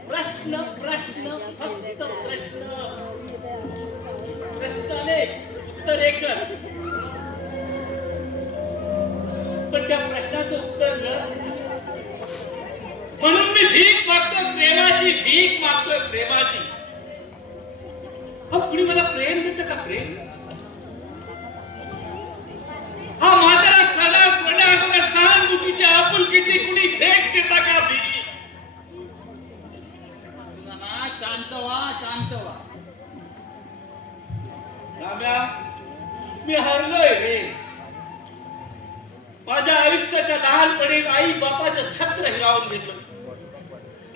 प्रश्न प्रश्न फक्त प्रश्न. प्रश्नाने उत्तर एकच, पण त्या प्रश्नाचं उत्तर मिळत नाही. म्हणून मी भीक मागतोय प्रेमाची, भीक मागतोय प्रेमाची. कुणी मला प्रेम देतं का? प्रेम हा म्हातारा सणा सोन्या अगोदर सहानुभूतीच्या आपुलकीची कुणी भेट देता का? भीक. शांत व्हा, शांत व्हा. राम्या, मी हरलोय रे. माझ्या आयुष्याच्या लहानपणी आई बापाचं छत्र हिरावून घेतलं.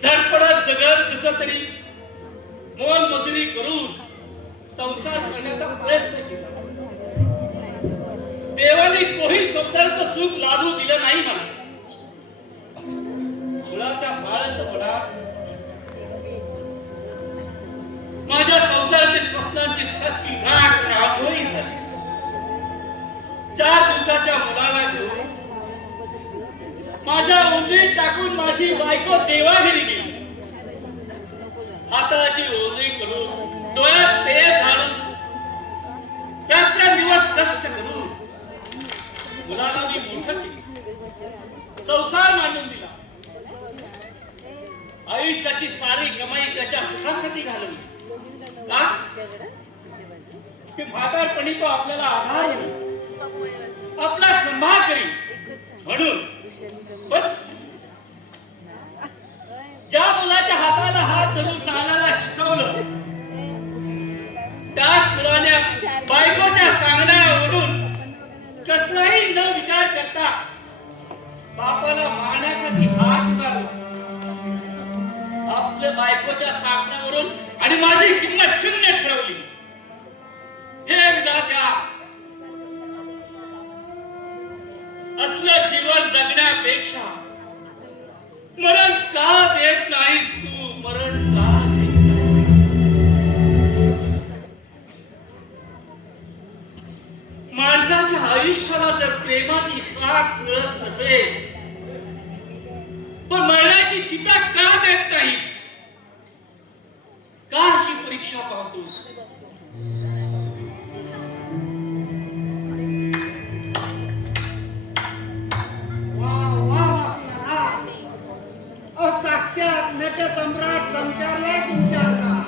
धडपडत जगत कसं तरी मोल मजुरी करून संसार करण्याचा प्रयत्न केला. देवाने तोही संसाराचं सुख लाभू दिलं नाही मला. मुलाच्या बाळंतपणात माझ्या संसाराच्या स्वप्नांची सारखी राख रांगोळी झाली. 4 दिवसाच्या मुलाला घेऊन माझ्या उंबरीत टाकून माझी बायको देवाघरी गेली. हाताची ओझी करून, डोळ्यात तेल घालून, दिवस कष्ट करून मुलाला मी मोठं केलं, संसार मांडून दिला. आयुष्याची सारी कमाई त्याच्या सुखासाठी घालवली. की म्हातारपणी तो आपल्याला आधार देईल, आपला सांभाळ करील म्हणून. पण ज्या मुलाच्या हाताला हात धरून चालायला शिकवलं, त्याच मुलाने बायकोच्या सांगण्यावरून कसलाही न विचार करता बापाला मारण्यासाठी हात उगारला. आपल्या बायकोच्या सांगण्यावरून आणि माझी किंमत शून्य ठरवली. हे विधात्या, असलं जीवन जगण्यापेक्षा मरण का देत नाहीस तू? मरण का देत नाहीस? माणसाच्या आयुष्याला जर प्रेमाची साथ मिळत नसेल, पण मरणाची चिता का देत नाहीस? का अशी परीक्षा पाहतोस? साक्षात नट सम्राट संचारलाय तुमच्या अंगात.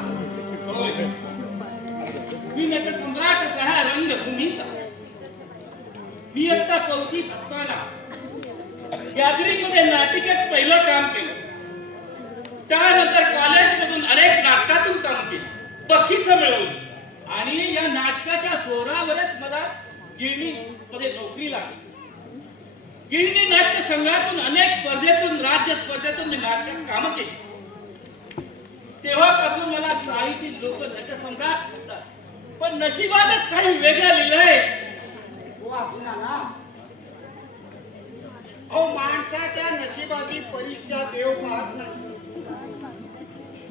मी नट सम्राट हा रंगभूमीचा. मी आता 4थीत असताना गॅदरिंग मध्ये नाटिकेत पहिलं काम केलं. त्यानंतर कॉलेजमधून अनेक नाटकातून काम केलं, बक्षिसं मिळवली आणि या नाटकाच्या जोरावरच मला गिरणी मध्ये नोकरी लागली. गिरणी नाट्य संघातून अनेक स्पर्धेतून, राज्य स्पर्धेतून मी नाटकात कामं केली. तेव्हापासून मला चाळीतील लोक नटसम्राट म्हणतात. पण नशिबातच काही वेगळं लिहिलंय. हो असू ना. अहो, माणसाच्या नशिबाची परीक्षा देव पाहत नाही,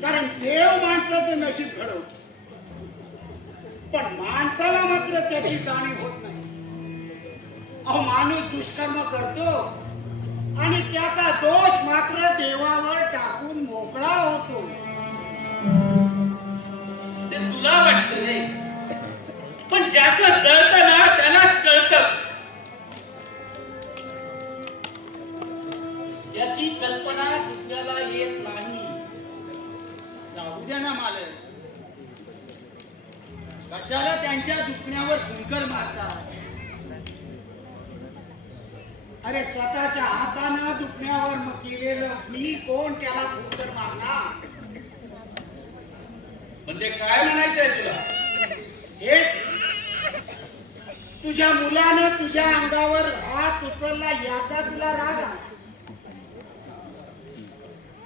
कारण देव माणसाचं नशीब घडवतो, पण माणसाला मात्र त्याची जाणीव होत नाही. अहो, माणूस दुष्कर्म करतो आणि त्याचा दोष मात्र देवावर टाकून मोकळा होतो. ते तुला वाटतं रे, पण ज्याचं जळतं ना त्यालाच कळतं. याची कल्पना दुसऱ्याला येत नाही. जाऊ द्या ना मालक, कशाला त्यांच्या दुखण्यावर हुंकर मारतात? अरे, स्वतःच्या हातानं दुखण्यावर केलेलं मी कोण त्याला फुंकर मारणार? म्हणजे काय म्हणायचंय तुला? हेच तुझ्या मुलानं तुझ्या अंगावर हात उचलला याचा तुला राग आला.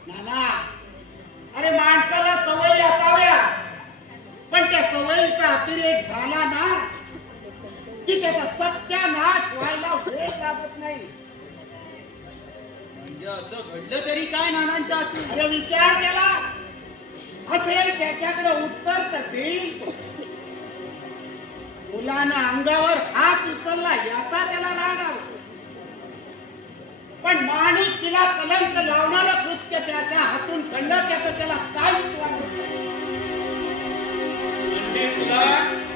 नाना, अरे माणसाला सवयी असाव्या, पण त्या सवयीचा अतिरेक झाला ना की त्याचा सत्यानाश व्हायला वेळ लागत नाही. म्हणजे असं घडलं तरी काय नानांच्या हातून? अरे विचार केला असेल त्याच्याकडे उत्तर तर देईल. मुलानं अंगावर हात उचलला याचा त्याला राग आला, पण माणूस तिला कलंक लावणारं कृत्य त्याच्या हातून घडलं त्याचं त्याला काहीच वाटत नाही. म्हणजे तुला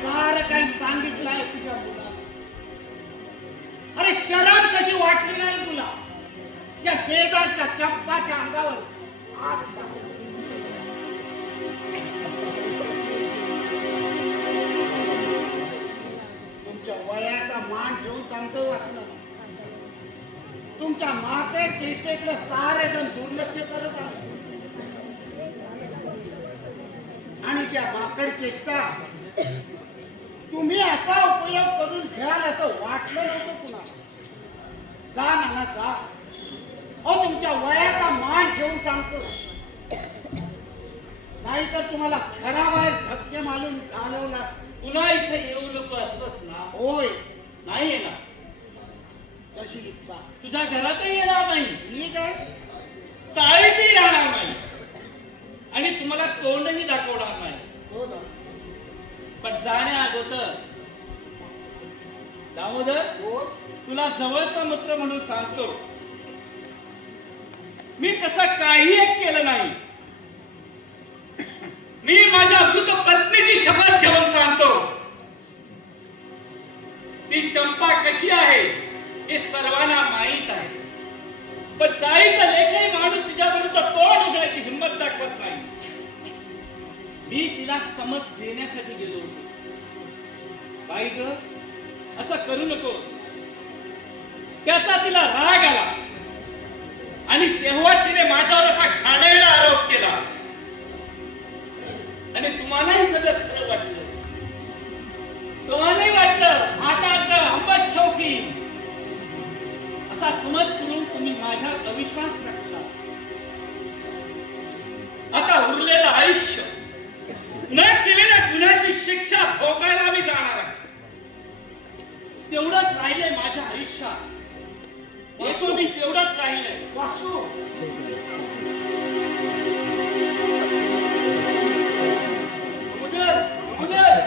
सारं काही सांगितलंय तुझ्या मुलाला. अरे शरम कशी वाटली नाही तुला त्या शेजारच्या चंपाच्या अंगावर हात टाकला. तुमच्या वयाचा मान ठेवून सांगतो वाचलं, तुमच्या माते चेष्टेतलं सारे जण दुर्लक्ष करत आले आणि त्या माकड चेष्टा तुम्ही असा उपयोग करून घ्याल असं वाटलं नव्हतं कुणाला. जा नाना जा, अहो तुमच्या वयाचा मान ठेवून सांगतो, नाहीतर तुम्हाला घराबाहेर धक्के मारून घालवला. पुन्हा इथे येऊ नको असंच ना? होय, नाही येणार. तशी इच्छा. तुझ्या घरातही येणार नाही, ठीक आहे, चाळीतही राहणार नाही आणि तुम्हाला तोंडही दाखवणार नाही. हो ना. पण जाण्या अगोदर दामोदर, हो, तुला जवळचा मित्र म्हणून सांगतो, मी तसं काही एक केलं नाही. मी माझ्या मृत पत्नीची शपथ घेऊन सांगतो, ती चंपा कशी आहे हे सर्वांना माहीत आहे, पण चाळीतला एकही माणूस तिच्या विरुद्ध तोंड उघडायची हिंमत दाखवत नाही. मी तिला समज देण्यासाठी गेलो होतो. बाई ग, असं करू नकोस. त्याचा तिला राग आला आणि तेव्हा तिने माझ्यावर असा घाणेरडा आरोप केला आणि तुम्हालाही सगळं खरं वाटलं. तुम्हालाही वाटलं हातात आंबट शौकी असा समज करून तुम्ही माझ्यात अविश्वास टाकला. आता उरलेलं आयुष्य न केलेल्या गुन्ह्याची शिक्षा भोगायला मी जाणार आहे. तेवढंच राहिलंय माझ्या आयुष्यात. वासू, मी तेवढंच राहिलंय. वासू,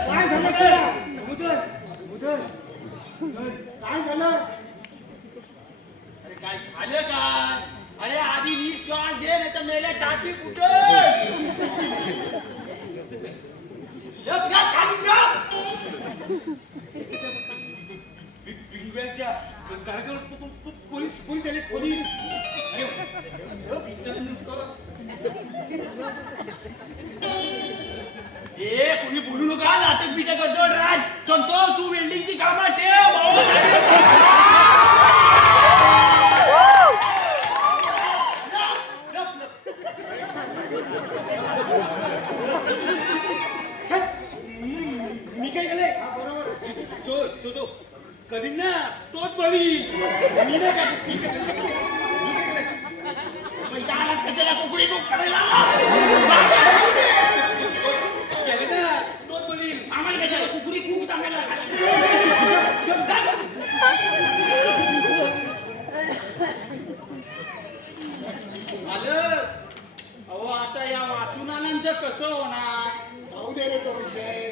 काय झालं तुला? काय झालं? अरे काय झालं काय? अरे आधी नीट श्वास घे, नाही तर मेल्या छाती कुठं खाली जा. बिंगव्याच्या घराजवळ पोलीस आले. पोलीस ए कोणी बोलू नका. नाटक बिटक करतो. राज संतोष, तू वेल्डिंगची कामं ठेव. मी काय केलंय? तो कधी ना तोच बरी. मी नाही काय, मी कशाला कोकडी तो करायला केलं ना तोच बरी. आम्हाला कशाला कुकडी खूप सांगायला आलं. अहो आता या वासुनानांचं कसं होणार? जाऊ दे रे तो विषय.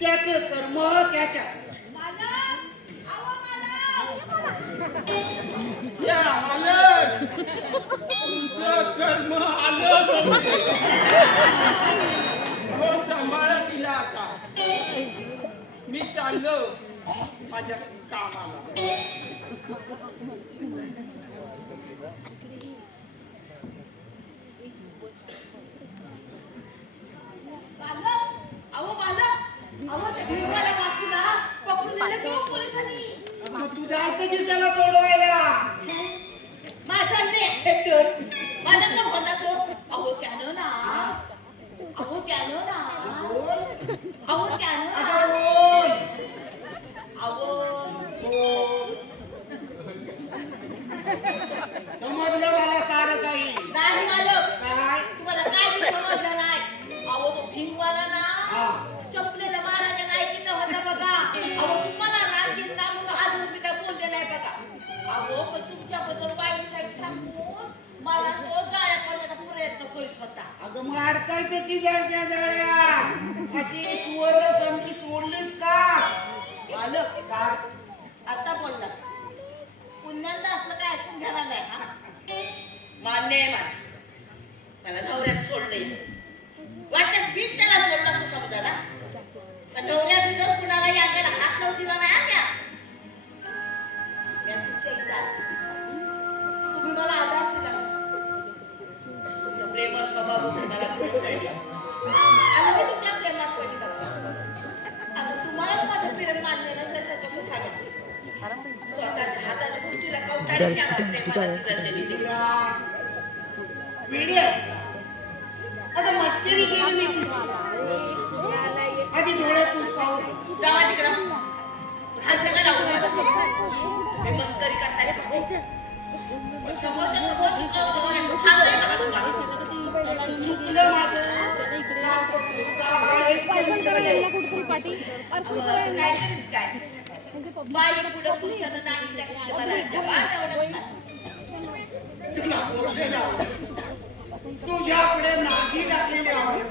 त्याचं कर्म त्याच्या. या आलं. तुमचं कर्म आलं. हो सांभाळा तिला आता. मी चाललो माझ्या कामाला. तू जायचं दिसायला सोडवायला. माझा हेक्टर माझ्याकडे होता तो. अहो त्यानं ना अहो त्यानं अगं बोल अहो बोल. समजलं मला सारं काही. नाही मालक काय तुम्हाला काय बी समजलं नाही. अहो तो भिंगवाला ना हा. चपलेला महाराजा नायकीचा होता बघा. अहो तुम्हाला राग दिसला म्हणून अजून मी काय बोलले नाही बघा. अहो पण तुमच्याबद्दल वाईट साईड सांगून मला तो जाळ्या करण्याचा प्रयत्न करीत होता. अगं मग अडकायचं की त्यांच्या जळ्या. अशी सुवर्ण संधी सोडलीस का? मालक काय? आता बोललास पुण्यांदा असलं काय ऐकून घेणार नाही हा मान्य आहे मला नवऱ्याने सोडलंय वाटल्यास बीच त्याला सोडलं असं समजा ना पण नवऱ्या बिगर कुणाला या अंगाला हात लावून दिला नाही आम्या तुमच्या इथं आले. तुम्ही मला आधार दिला तुमच्या प्रेमळ स्वभाव बघून मला प्रेम कळलं. आता मी तुमच्या प्रेमात पडली आता तुम्हाला माझं प्रेम मान्य नसेल तर कसं सांगा स्वतःच्या हाताच्या गोष्टीला कवटाळी द्या प्रेमाला तिजरलेली देऊ. वेडी आहेस का? अगं मस्करी केली मी तुझी. आधी डोळे पुसपावून जावा तिकडं हात जगा लावून हे मस्करी करताय समोरच्या समोर हात नाही बघा तुम्हाला चुकलं माझं. नाव असं काहीतरीच काय बाई पुढं पुरुषानं नानीच्या कुटुंबाला चुकला बोललेला. तुझ्याकडे नागी टाकलेली आवडत.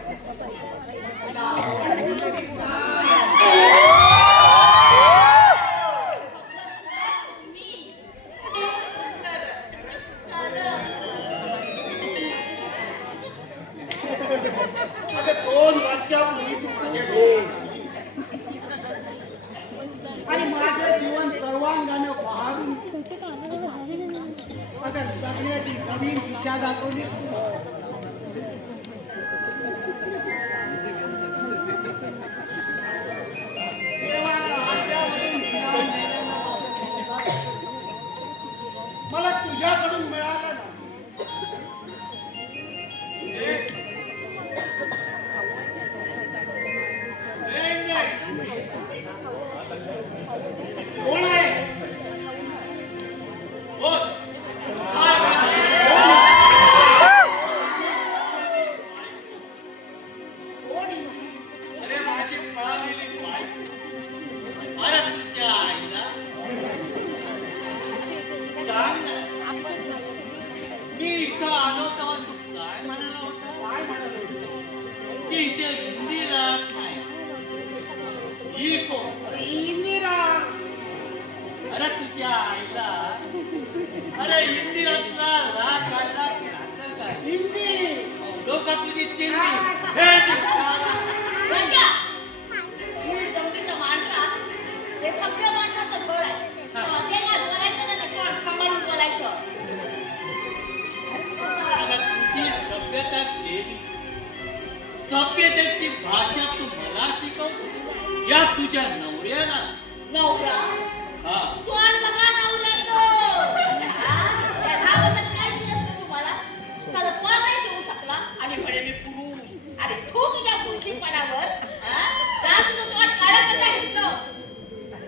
अगं 2 वर्षापूर्वी तू माझ्या डोळ्यात आलीस. आणि माझं जीवन सर्वांगानं बहारून अगं जगण्याची नवीन दिशा दाखवलीस तू. देवानं आपल्यावरून विधान दिलं ना माझा संसार. मला तुझ्याकडून मिळालं ना कोण आहे? बोल. काय कोण ही? अरे माझी पळालेली बाई. अरे तुझ्या आईला सांग ना. मी इथं आलो तेव्हा तू काय म्हणाला होता? काय म्हणालो होतो? की इथे इंदिरा नाही. ही कोण? अरे इंदिरा. अरे तुझ्या आईला अरे इंदिरातला राग काढला की राहतं काय? हिंदी. लोक तुझी चिंती हे दिवसाला. राजा ही जमतीचं माणसात ते सगळ्या माणसाचं बळ आहे तेव्हा जे काय बोलायचं ना ते कोण सांभाळून बोलायचं अगं तुझी सभ्यता गेली. सभ्यतेची भाषा तू मला शिकवतो या तुझ्या नवऱ्याला. नवरा हा कोण बघा नवऱ्याचं 10 वर्षात काय दिलं असतं तुम्हाला साधं पण नाही देऊ शकला आणि म्हणे मी पुरुष अरे तू तुझ्या पुरुषीपणावर जा तुझं तोंड काढा करता हिंडलं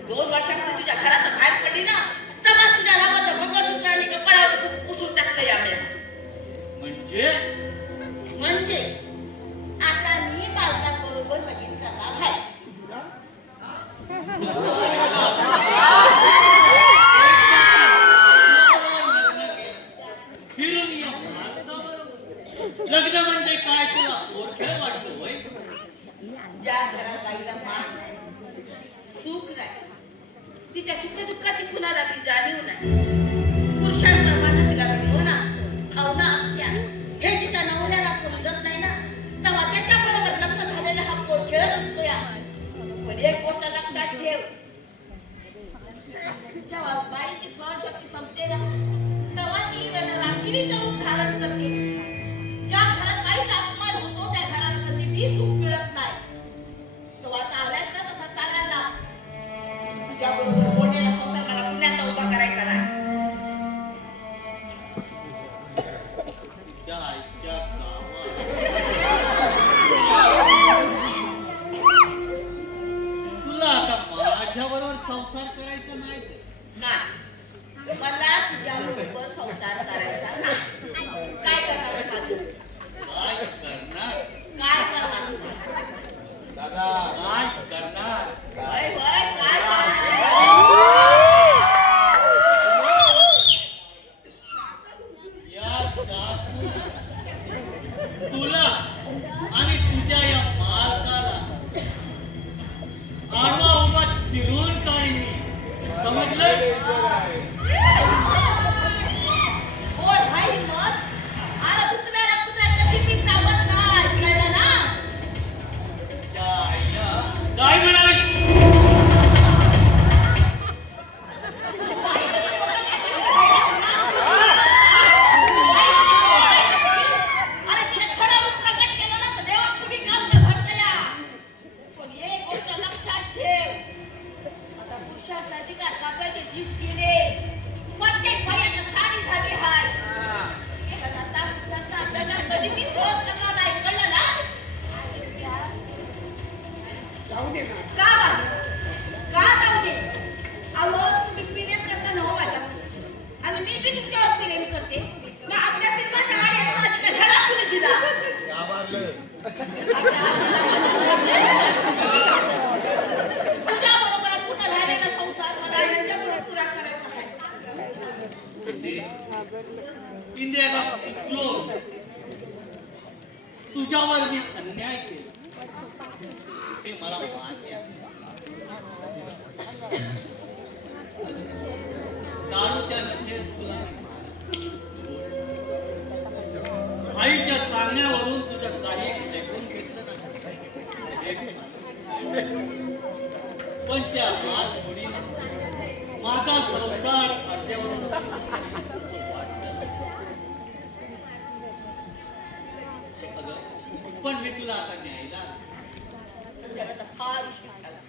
2 वर्षापूर्वी तुझ्या घरात बाहेर पडली ना तेव्हा तुझ्या नावाचं मंगळसूत्र आणि कपाळावर पुसून टाकलं यावे म्हणजे आता मी बालकांबरोबर लगीन करणार आहे फिरून ये लग्न म्हणजे काय तुला ओळखेल वाटतं होय? ज्या घरात बाईला मान नाही सुख नाही तिच्या सुखदुःखाची कुणाला ती जाणीव नाही पुरुषांप्रमाणे तिला विनोन असतं भावना असत्या हे तिच्या नवऱ्याला समजत नाही ना तेव्हा त्याच्या बरोबर लग्न झालेला हा पोर खेळत असतो या पण एक गोष्ट लक्षात ठेव जेव्हा बाईची सहशक्ती संपते ना तेव्हा ती रणरागिणीचं रूप धारण करते ज्या घरात बाईचा अपमान होतो त्या घरात कधी बी सुख मिळत नाही तो आता आलायस ना तसा चालायला तुझ्या बरोबर मोठ्याला संसार मला पुण्यात उभा करायचा नाही तुझ्या आईच्या गावात संसार करायचा नाही ते. नाही मला तुझ्याबरोबर संसार करायचा नाही. काय करणार मागे? काय करणार काय करणार? दादा? काय करणार? वय वय काय करणार? या सासू तुला आणि तुझ्या या मालकाला आडवा उभा चिरून काढली. समजलं? हो भाई मत अरे कुत्र्याला कधी मी चावत नाही कळलं ना? त्या आईला काय म्हणाले? अरे तिने ठरवून प्रकट केलं ना तर देवास तुम्ही काम न भरतया. पण एक गोष्ट लक्षात ठेव, आता पुरुषाचा अधिकार कापायचे 30 गेले. प्रत्येक बाईला साडी झाली हाय. पण आता पुरुषाचा अधिकार कधी ती शोध करणार नाही कळलं ना? जाऊ दे ना. का बरं? का जाऊ दे? अहो तुम्ही प्रेम करता ना हो माझ्यावर. आणि मी बी तुमच्यावर प्रेम करते. मग आपल्या प्रेमाच्या गाड्याला माझी का धडा कुणी दिला? तुझ्या बरोबर पुन्हा राहिलेला संसार मला यांच्याबरोबर पुरा करायचा आहे. इंदिरा का चुकलो, तुझ्यावर मी अन्याय केला हे मला मान्य आहे. दारूच्या नशेत तुला आईच्या सांगण्यावरून तुझं काही ऐकून घेतलं नाही. पण त्या माल थोडीने माझा संसार अर्ध्यावरून पण मी तुला आता न्यायला त्याला तर फार उशीर झाला.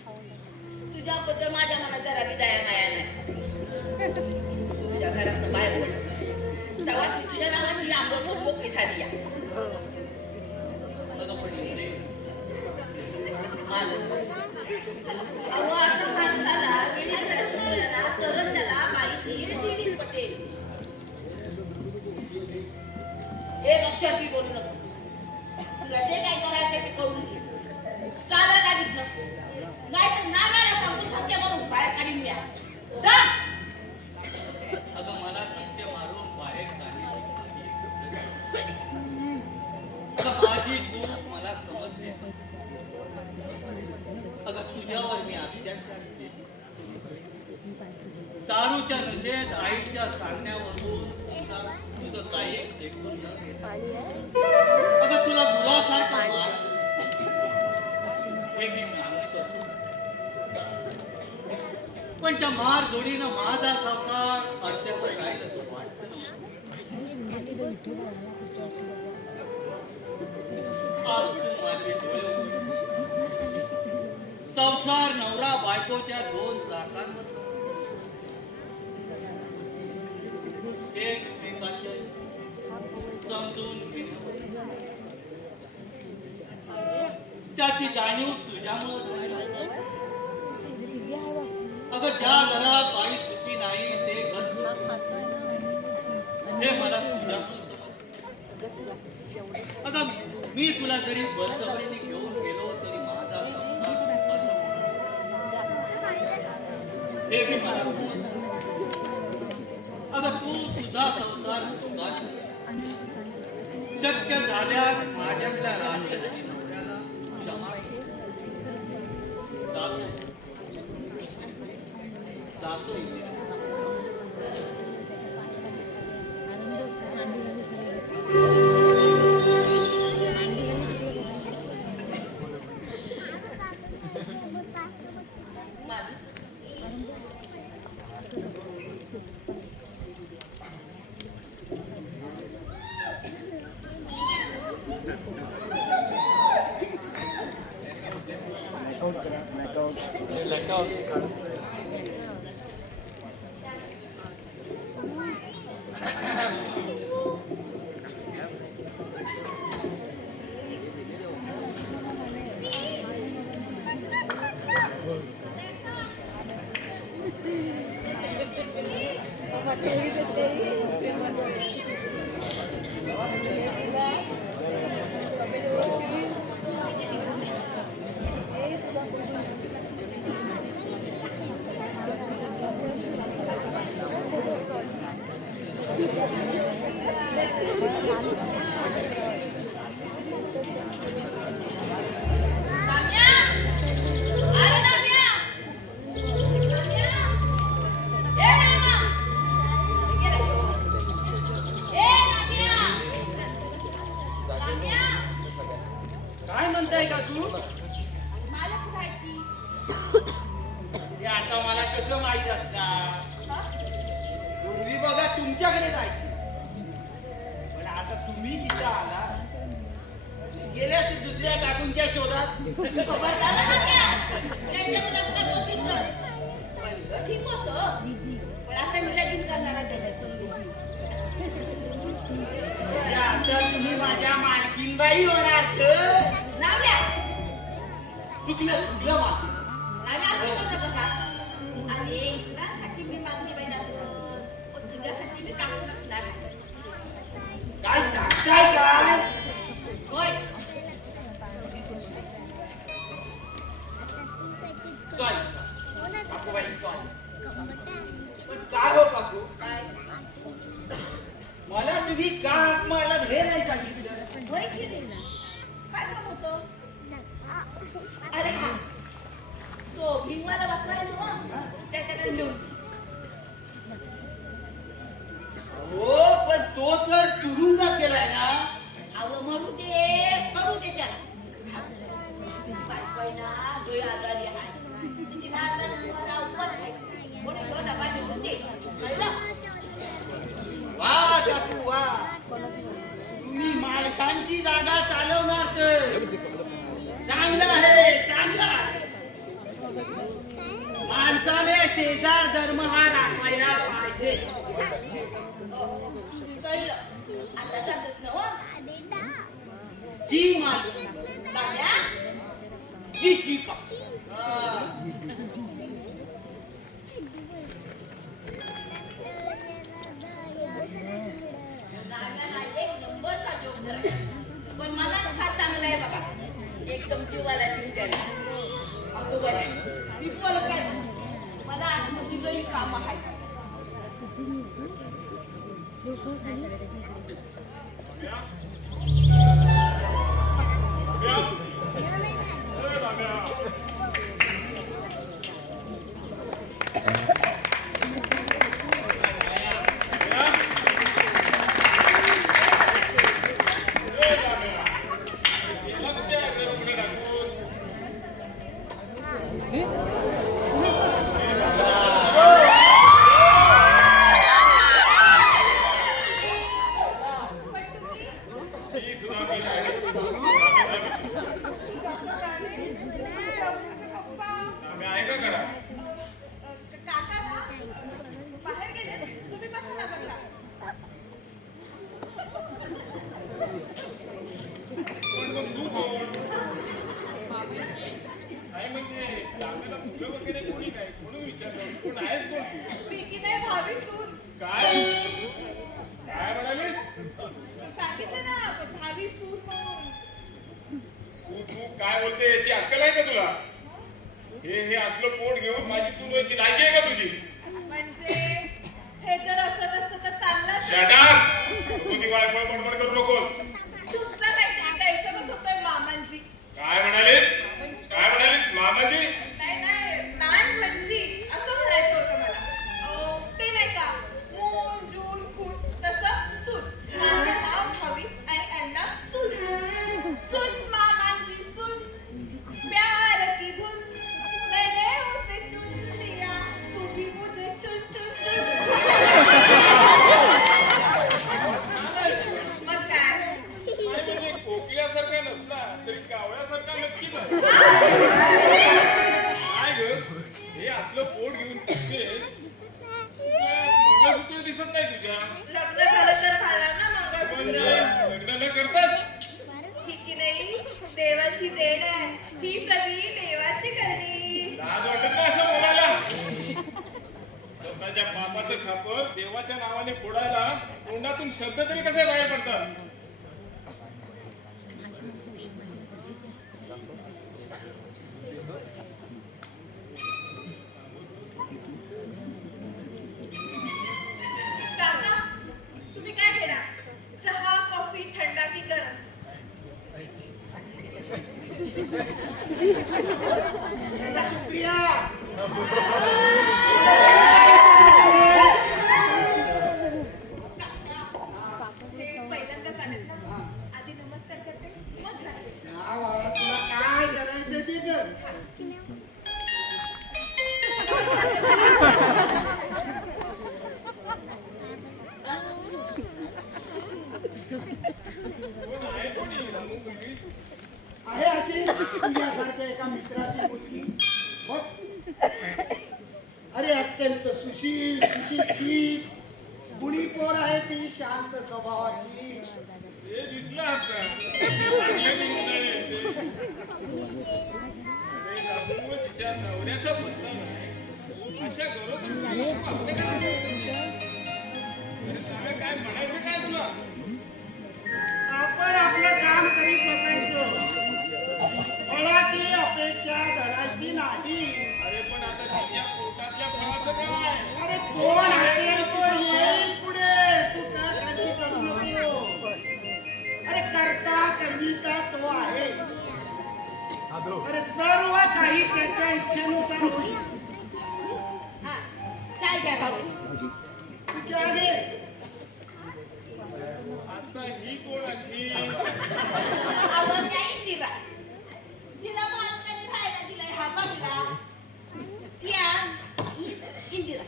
तुझ्याबद्दल माझ्या मनात जरा बी दया माया नाही. तुझ्या घरातनं बाहेर पडलं तेव्हा तुझ्या नावाची आंबट मोकळी झाली आहे. अगं पण एवढे अहो अशा माणसाला वेळी धडा शिकवला ना तरच त्याला माहिती नीट पटेल. एक अक्षर बी बोलू नको. तुला जे काय करायचं ते करून घे. चालायला लागत नको. नाहीतर नाम्याला सांगून धक्के मारून बाहेर काढीन द्या. जा. अगं मला धक्के मारून बाहेर काढली. अगं माझी चूक मला समजली. अगं तुझ्यावर मी अत्याचार केले. दारूच्या नशेत आईच्या सांगण्यावरून तुझं काही ऐकून न घेता अगं तुला गुरासारखं मार हे मी मान्य करतो. पण त्या मार जोडीनं माझा संसार अद्याप राहील असं वाटतं. आज तू माझे डोळे उघड. संसार नवरा बायकोच्या दोन चाकांवर एकमेकांचे समजून घेणे त्याची जाणीव तुझ्यामुळे झाली. अगं ज्या घरात बाई सुखी नाही ते घर सुखी. हे मला तुझ्यामुळे समजलं. अगं मी तुला जरी बळजबरीने घेऊन गेलो तरी माझा संसार हे बी मला समजलं. अगं तू तुझा संसार सुखात शक्य झाल्यास माझ्यातल्या राक्षसी नवऱ्याला क्षमा कर. जातो इथे. म्हणताय का तू? मला कुठं आहे ती? हे आता मला कसं माहित असणार? पूर्वी बघा तुमच्याकडे जायची, पण आता तुम्ही तिथं आला, गेले असेल दुसऱ्या काकूंच्या शोधात. खबरदार ना क्या? त्यांच्याकडे असता गोष्टी तर. पण ठीक होतं. पण आता मी लगीन करणार आहे त्याच्यासोबत. म्हणजे आता तुम्ही माझ्या मालकीनबाई होणार तर? नाम्या, चुकलं माती. नाम्या असं करू नका का? अरे इतरांसाठी मी मागणी बाई नसत, पण तुझ्यासाठी मी काकू नसणार. काय सांगताय काय? होय. सॉरी काकूबाई, सॉरी. पण काय हो काकू, काय? मला तुम्ही का हाक मारलात हे नाही सांगितलं. होय की रे? काय काम होतं? अरे हा, तो भिंगवाला बसवायला ना, त्याच्याकडे नेऊन. हो, पण तो तर तुरुंगात गेलाय ना. अहो मरू दे, सरू दे त्याला. बायकोय ना, डोळे आजारी आहे. तिने आता तुम्हाला उपवास आहे. कोणी तो डबा नेऊन दे. कळलं? वा काकू वा, तुम्ही मालकांची जागा चालवणार तर चांगलं आहे, चांगलं आहे. माणसाने शेजार धर्म हा राखवायला पाहिजे. कळलं. आता जातोस ना हो? जी मालक, बाब्या? जी का नाम्याला एक नंबरचा जोक धरायचा. पण मनात फार चांगला आहे बघा. एकदम जीवाला जीव द्यायला. अगं बरं, मी बोलत काय मला आतमध्ये लई काम आहे. सांगितलं ना, भावी सून म्हणून. तू काय बोलते याची अक्कल आहे का तुला? हे असलं पोट घेऊन माझी सून व्हायची लायकी आहे का तुझी? म्हणजे हे जर असं नसतं तर चाललं असतं. Shut up! तू ती वायफळ बडबड करू नकोस. तुमचा काहीतरी गैरसमज होतोय मामांची. काय म्हणालीस? काय म्हणालीस मामाजी? नाही म्हणजे असं म्हणायचं होतं मला. ते नाही का, मून जून खून तसं सून. माझं नाव भावी आणि अण्णा सून. सून मामांची सून. प्यार की धुन मैंने उसे चुन लिया, तू भी मुझे चुन चुन चुन. मग काय? काय म्हणजे कोकिल्यासारखा नसला तरी कावळ्यासारखा नक्कीच आहे. काय ग? हे असलं पोट घेऊन फिरतेस? मंगळसूत्र दिसत नाही तुझ्या. लग्न झालं तर घालणार ना म्हणजे मंगळसूत्र. लग्न न करताच ही की नाही देवाची देण आहे. ही सगळी देवाची करणी. लाज वाटत नाही असं बोलायला. स्वतःच्या बापाचं खापर देवाच्या नावाने फोडायला तोंडातून शब्द तरी कसे बाहेर पडतात? काका, तुम्ही काय घेणार? चहा, कॉफी, थंडा की गरम? असा सुप्रिया, हे पहिल्यांदाच आले ना. आधी नमस्कार करते, मग घरात. जा बाबा, तुला तुझ्यासारख्या एका मित्राची मुलगी बघ. अरे अत्यंत सुशील सुशिक्षित गुणी पोर आहे ती, शांत स्वभावाची. हे दिसलं आता चांगले दिसत आहे ते. अरे बाबू, तिच्या नवऱ्याचा मुद्दा नाही. अशा गरोदर कामावर आपले काय म्हणायचं? अरे ताब्या, काय म्हणायचं काय तुला? आपण आपलं काम करीत बसायचं, फळाची अपेक्षा धरायची नाही. अरे पण आता तिच्या पोटातल्या फळाचं काय? अरे कोण असेल तो येईल पुढे, तू का काळजी करू नको. अरे करता करविता तो आहे. अरे सर्व काही त्याच्या इच्छेनुसार होईल. हा, चाल घ्या भाऊ. तुझ्या आहे आता ही कोण आणखी? आपण त्या इंदिरा, तिला मालकाने राहायला दिलाय हा बंगला. त्या इंदिरा.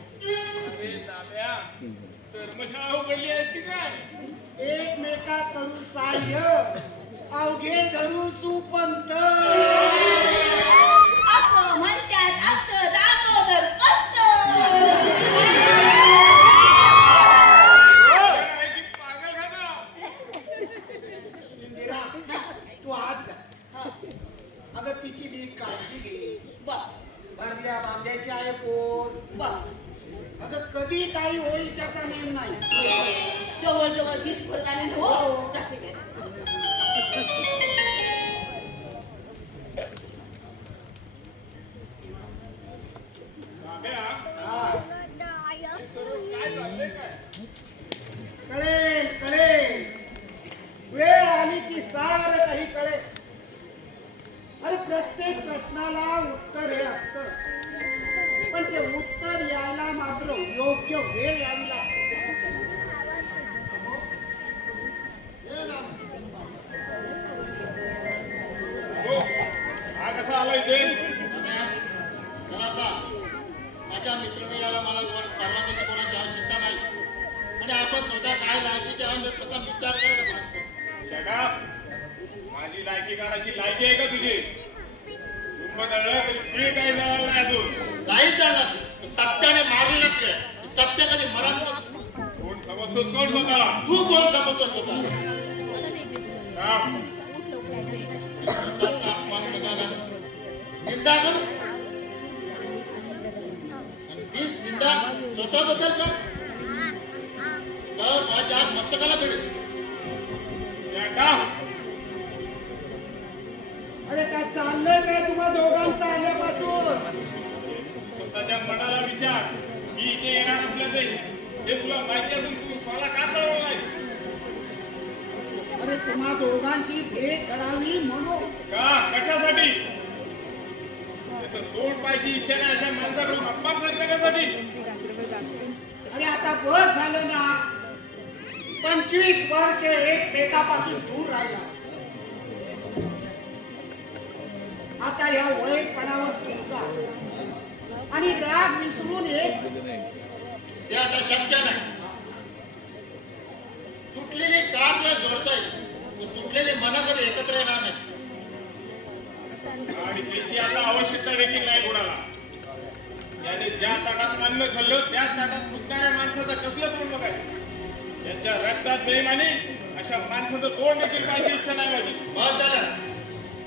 अरे ताब्या, धर्मशाळा उघडली आहेस की काय? एकमेका करू साह्य, अवघे धरू सुपंत. असं म्हणतात आमचं दामोदर पंत. आहे की पागलखाना? इंदिरा, तू आज जा. अगं तिची नीट काळजी घे. बघ भरल्या बांधायची आहे पोर. बघ, अगं कधी काही होईल त्याचा नेम नाही. जवळ 20 फरकाने हो जाते काय. ताब्या, हा, काय चाललंय काय? कळेल कळेल, वेळ आली की सारं काही कळेल. अरे प्रत्येक प्रश्नाला उत्तर हे असतं, पण ते उत्तर यायला मात्र योग्य वेळ यावी लागते. हो, हा कसा आला इथे? जरासा माझ्या मित्राने याला मला परवानगी कोणाची आवश्यकता नाही. आणि आपण स्वतः काय लायकीचे आहोत याचा स्वतः विचार करायला पाहिजे. जगा, माझी लायकी काढायची लायकी आहे का तुझी? सुंब दळलं तरी पीळ काही जळालं नाही अजून. नाही चालणार. सत्याने मारलेला खेळ. सत्य कधी मरत नसतं. कोण समजतोस कोण स्वतःला? तू कोण समजतो स्वतः? का? स्वतःचा अपमान करायला निंदा करू आणि तीच निंदा स्वतःबद्दल कर तर माझ्या हात मस्तकाला भिडेल. शेंडा, अरे काय चाललंय काय तुम्हा दोघांचं आल्यापासून? स्वतःच्या मनाला विचार. मी इथे येणार असल्याचे हे तुला माहिती असून तू मला का कळवलं नाहीस? अरे तुम्हा दोघांची भेट घडावी म्हणून. का? कशासाठी? त्याचं तोंड पाहायची इच्छा नाही अशा माणसाकडून अपमान करण्यासाठी? अरे आता बस झालं ना. 25 वर्ष एकमेकापासून दूर राहिला. आता या वयपणावर तुमचा आणि राग विसरून एक ते आता शक्य नाही. तुटलेली काच वेळ जोडता येईल, तुटलेली मनं कधी एकत्र येणार नाही. आणि त्याची आता आवश्यकता देखील नाही कोणाला. याने ज्या ताटात अन्न खाल्लं त्याच ताटात फुटणाऱ्या माणसाचं कसलं तोंड बघायचं? याच्या रक्तात बेईमानी अशा माणसाचं तोंड देखील पाहिजे इच्छा नाही माझी. बस झालं.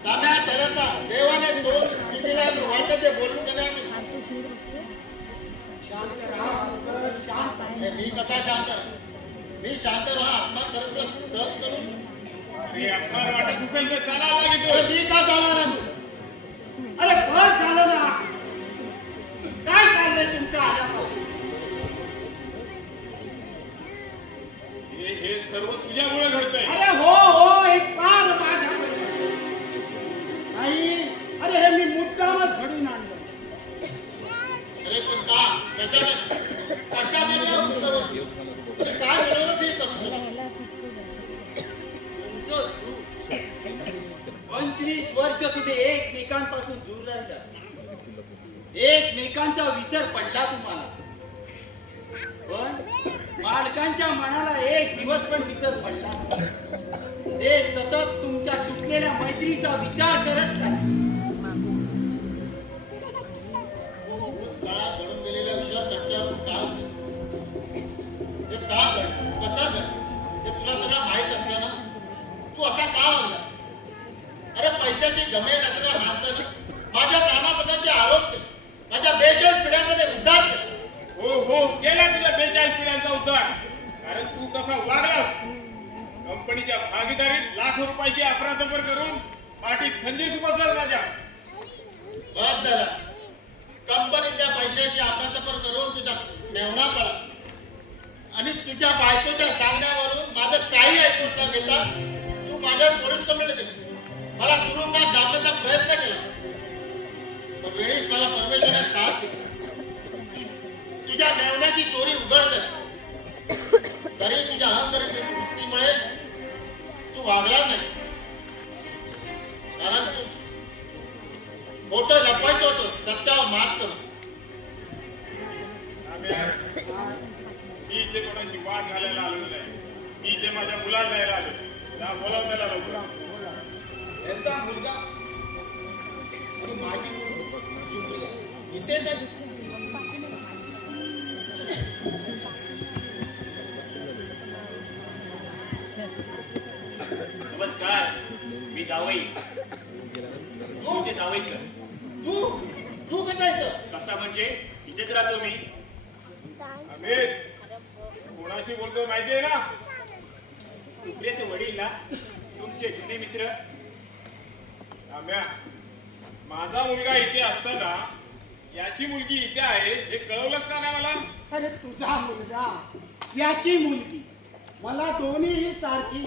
ताब्या तरसा देवाने दोन दिलेला वाटत ते बोलून गेले. शांत राहा भास्कर, शांत. अरे मी कसा शांत राहू? मी शांत राहा अपमान करत सहज करून. अरे अपमान वाटत असेल तर चालायला लागेल अरे तो. मी का चालणार आहे? अरे बस झालं ना. काय चाललंय तुमच्या आल्यापासून? हे सर्व तुझ्यामुळे घडतंय. अरे हो हे सार माझ्यामुळे. नाही, अरे हे मी मुद्दामच घडून आणलं. अरे पण का? कशासाठी काय मिळवलंच हे करू शकतो? तुमचं सुख 25 वर्ष तुम्ही एकमेकांपासून दूर राहिला. एकमेकांचा विसर पडला तुम्हाला. पण मालकांच्या मनाला एक दिवस पण विसर पडला. ते सतत तुमच्या तुटलेल्या मैत्रीचा विचार करत राहिले. जमे नसलेल्या माणसानं माझ्या प्राणापदाचे आरोप केले. माझ्या 42 पिढ्यांचा ते उद्धार केला. हो केला तुला 42 पिढ्यांचा उद्धार. कारण तू कसा वागलास. कंपनीच्या भागीदारीत लाखो रुपयाची अफरातफर करून पाठीत खंजीर खुपसलास माझ्या. बस झाला. कंपनीच्या पैशाची अफरातफर करून तुझा मेवणा पडा आणि तुझ्या बायकोच्या सांगण्यावरून माझं काही ऐकून न घेता तू माझ्यावर पोलीस कंप्लेंट केलीस. मला तुरुंगात डांबण्याचा प्रयत्न केला. पण वेळीच मला परमेश्वराने साथ दिली. तुझ्या मेवण्याची चोरी उघड झाली. तरी तुझ्या अहंकाराच्या वृत्तीमुळे तू वागला नाहीस. कारण तू खोटं लपवायचं होतं सत्यावर मात करून. मी इथे कोणाशी वाद घालायला आलेलो नाही. मी इथे माझ्या मुलाला न्यायला आलो. त्या बोलावण्याला लवकर. त्यांचा मुलगा आणि माझी सुप्रिया इथेच आहे. नमस्कार, मी जावई. तुमचे जावई कर. तू तू कसा इथं? कसा म्हणजे इथेच राहतो मी. अमित कोणाशी बोलतो माहितीये ना? सुप्रियाचे वडील ना, तुमचे जुने मित्र. राम्या, माझा मुलगा इथे असताना याची मुलगी इथे आहे हे कळवलंच का नाही मला? अरे तुझा मुलगा याची मुलगी मला दोन्हीही सारखी.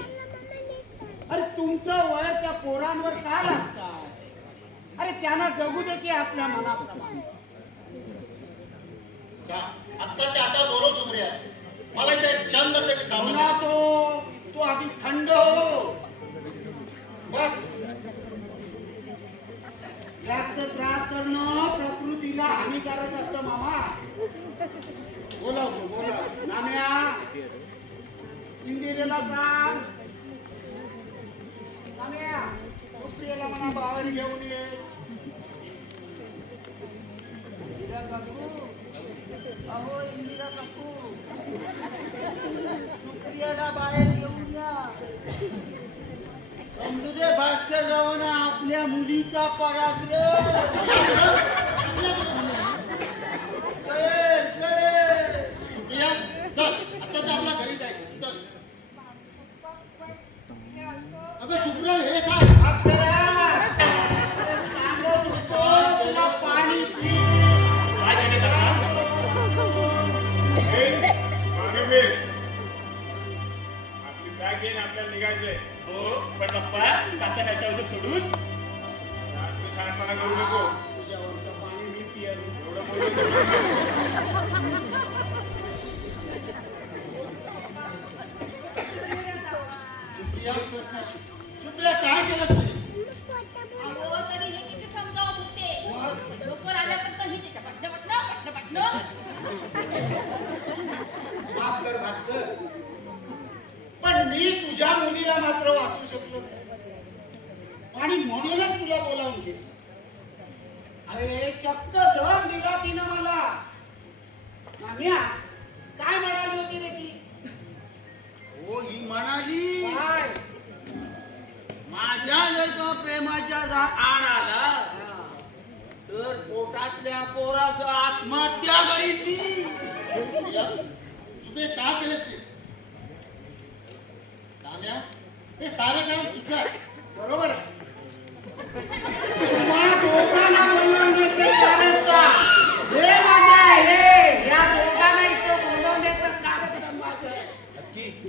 अरे तुमचं वय त्या पोरांवर का लागतं? अरे त्यांना जगू दे की आपल्या मनाप्रमाणे. आत्ताच्या आता बोलो सुप्रिया. मला इथे एक क्षण करते की थांबून थांबला तू आधी थंड हो. बस. जास्त त्रास करणं प्रकृतीला हानिकारक असतं मामा. बोलाव नाम्या इंदिरेला सांग. नाम्या सुप्रियाला म्हणा बाहेर घेऊन ये. अहो इंदिरा काकू, सुप्रियाला बाहेर घेऊन या. समजू दे भास्कररावांना आपल्या मुलीचा पराक्रम. कळेल कळेल. सुप्रिया चल आता तर आपल्या घरी जायचं. चल. अगं सुप्रिया हे काय? आज करा. अरे सांगत होतो तुला पाणी पी. काय झाले काका? मागे वेळ. आपली बॅग घेऊन आपल्याला निघायचंय. हो पण पप्पा, काका नशा औषध सोडून जास्त शहाणपणा करू नको. तुझ्यावरचं पाणी मी पियन. एवढं बोलतो. सुप्रिया काय केलं तुम्ही? अहो तरी हे किती समजावत होते. लवकर आल्यानंतर ही त्याच्या पटणं. माफ कर भास्कर. पण मी तुझ्या मुलीला मात्र वाचू शकलो आणि म्हणूनच तुला बोलावून घेतलं. अरे चक्क दर दिला तिनं मला. माम्या काय म्हणाली होती रे ती? हो ही म्हणाली, काय? माझ्या जर का प्रेमाच्या आड आला तर पोटातल्या पोरास आत्महत्या करीत ती. सुप्रिया काय केलंस ते? तान्या हे सारं कारण तुझं आहे. बरोबर आहे. तुम्हा दोघांना बोलवण्याचं कारण काय? हे माझं आहे. या दोघांना इथं बोलवण्याचं कारण तर माझं आहे.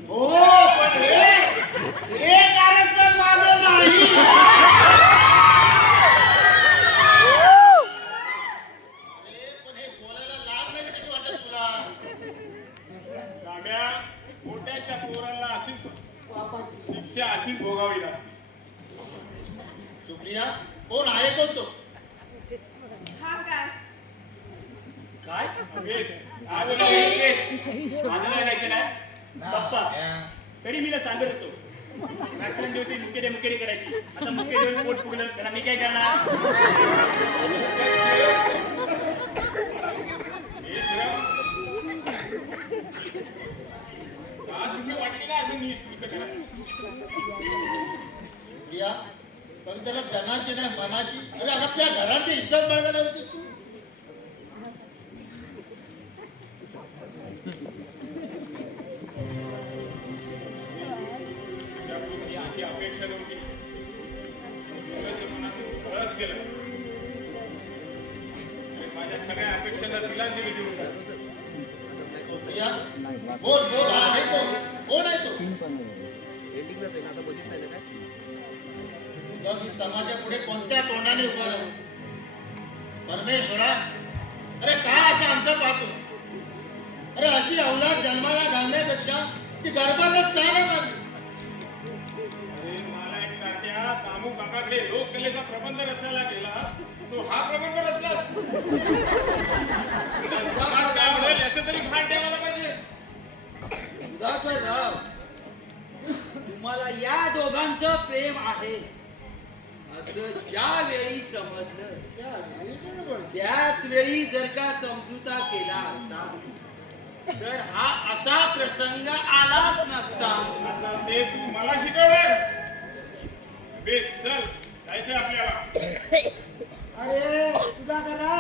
हो पण हे कारण तर माझं नाही. अरे पण हे बोलायला लाज नाही कशी वाटत तुला? राम्या, मोठ्याच्या पोराला अशीच शिक्षा अशीच भोगावी लागते. सुप्रिया कोण आहे कोण तो? हा काय? काय अमित, आज माझं नाही राहायचं नाही पप्पा. तरी मी सांगत होतो रात्रंदिवशी मुकेडी करायची. आता मुके देऊन पोट फुगलं त्याला मी काय करणार? हे श्रम. आज कशी वाटली ना असं नीट करायला. प्रिया पण त्याला धनाची नाही मनाची. अरे आपल्या घराची इज्जत बघायला होती तू. त्यातून ही अशी अपेक्षा नव्हती. मुलाच्या मनातून कळस गेला आणि माझ्या सगळ्या अपेक्षांना तिला दिली देऊन टाकलं. सुप्रिया, बोल बोल. हा आहे कोण? कोण आहे तो? तुला मी समाजापुढे कोणत्या तोंडाने उभा राहू? परमेश्वरा, अरे का असं अंत पाहतो? अरे अशी अवलाद जन्माला घालण्यापेक्षा ती गर्भातच का नाही मारलीस? अरे मला एक तात्या दामू काकाकडे लोककलेचा प्रबंध रचायला गेला. तो हा प्रबंध रचला. समाज काय म्हणेल याचं तरी भान ठेवायला पाहिजे. सुधाकरराव, तुम्हाला या दोघांचं प्रेम आहे असं ज्या वेळी समजलं त्याच वेळी जर का समजुता केला असता तर हा असा प्रसंग आलाच नसता. आता ते तू मला शिकवलं. बे चल जायचंय आपल्याला. अरे सुधाकरा,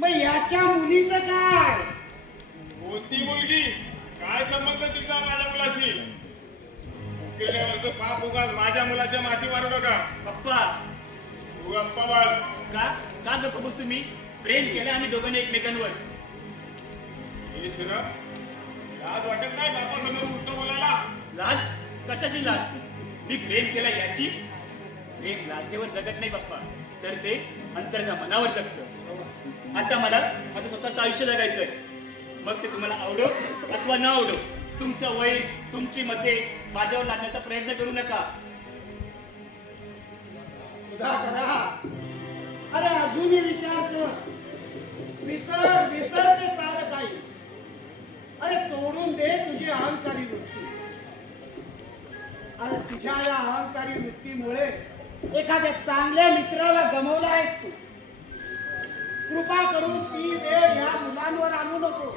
मग याच्या मुलीचं काय? कोणती मुलगी? काय संबंध तिचा माझ्या मुलाशी? केल्यावरचं पाप उगाच माझ्या मुलाच्या माथी मारू नका. पप्पा, तू गप्पा बाळ. का गप्प बसतो मी? प्रेम केलं आम्ही दोघांनी एकमेकांवर. हे शिरम, लाज वाटत नाही बापासमोर उलटं बोलायला? लाज? कशाची लाज? मी प्रेम केला याची? प्रेम लाजेवर जगत नाही पप्पा, तर ते अंतरच्या मनावर जगतं. आता मला माझं स्वतःचं आयुष्य जगायचंय. मग ते तुम्हाला आवडो अथवा न आवडो, तुमचं वय, तुमची मते माझ्यावर लादण्याचा प्रयत्न करू नका. सुधाकरा, अरे अजूनही विचार कर. विसर ते सारं काही. अरे सोडून दे तुझी अहंकारी वृत्ती. अरे तुझ्या या अहंकारी वृत्तीमुळे एखाद्या चांगल्या मित्राला गमावला आहेस तू. कृपा करून ती वेळ या मुलांवर आणू नको.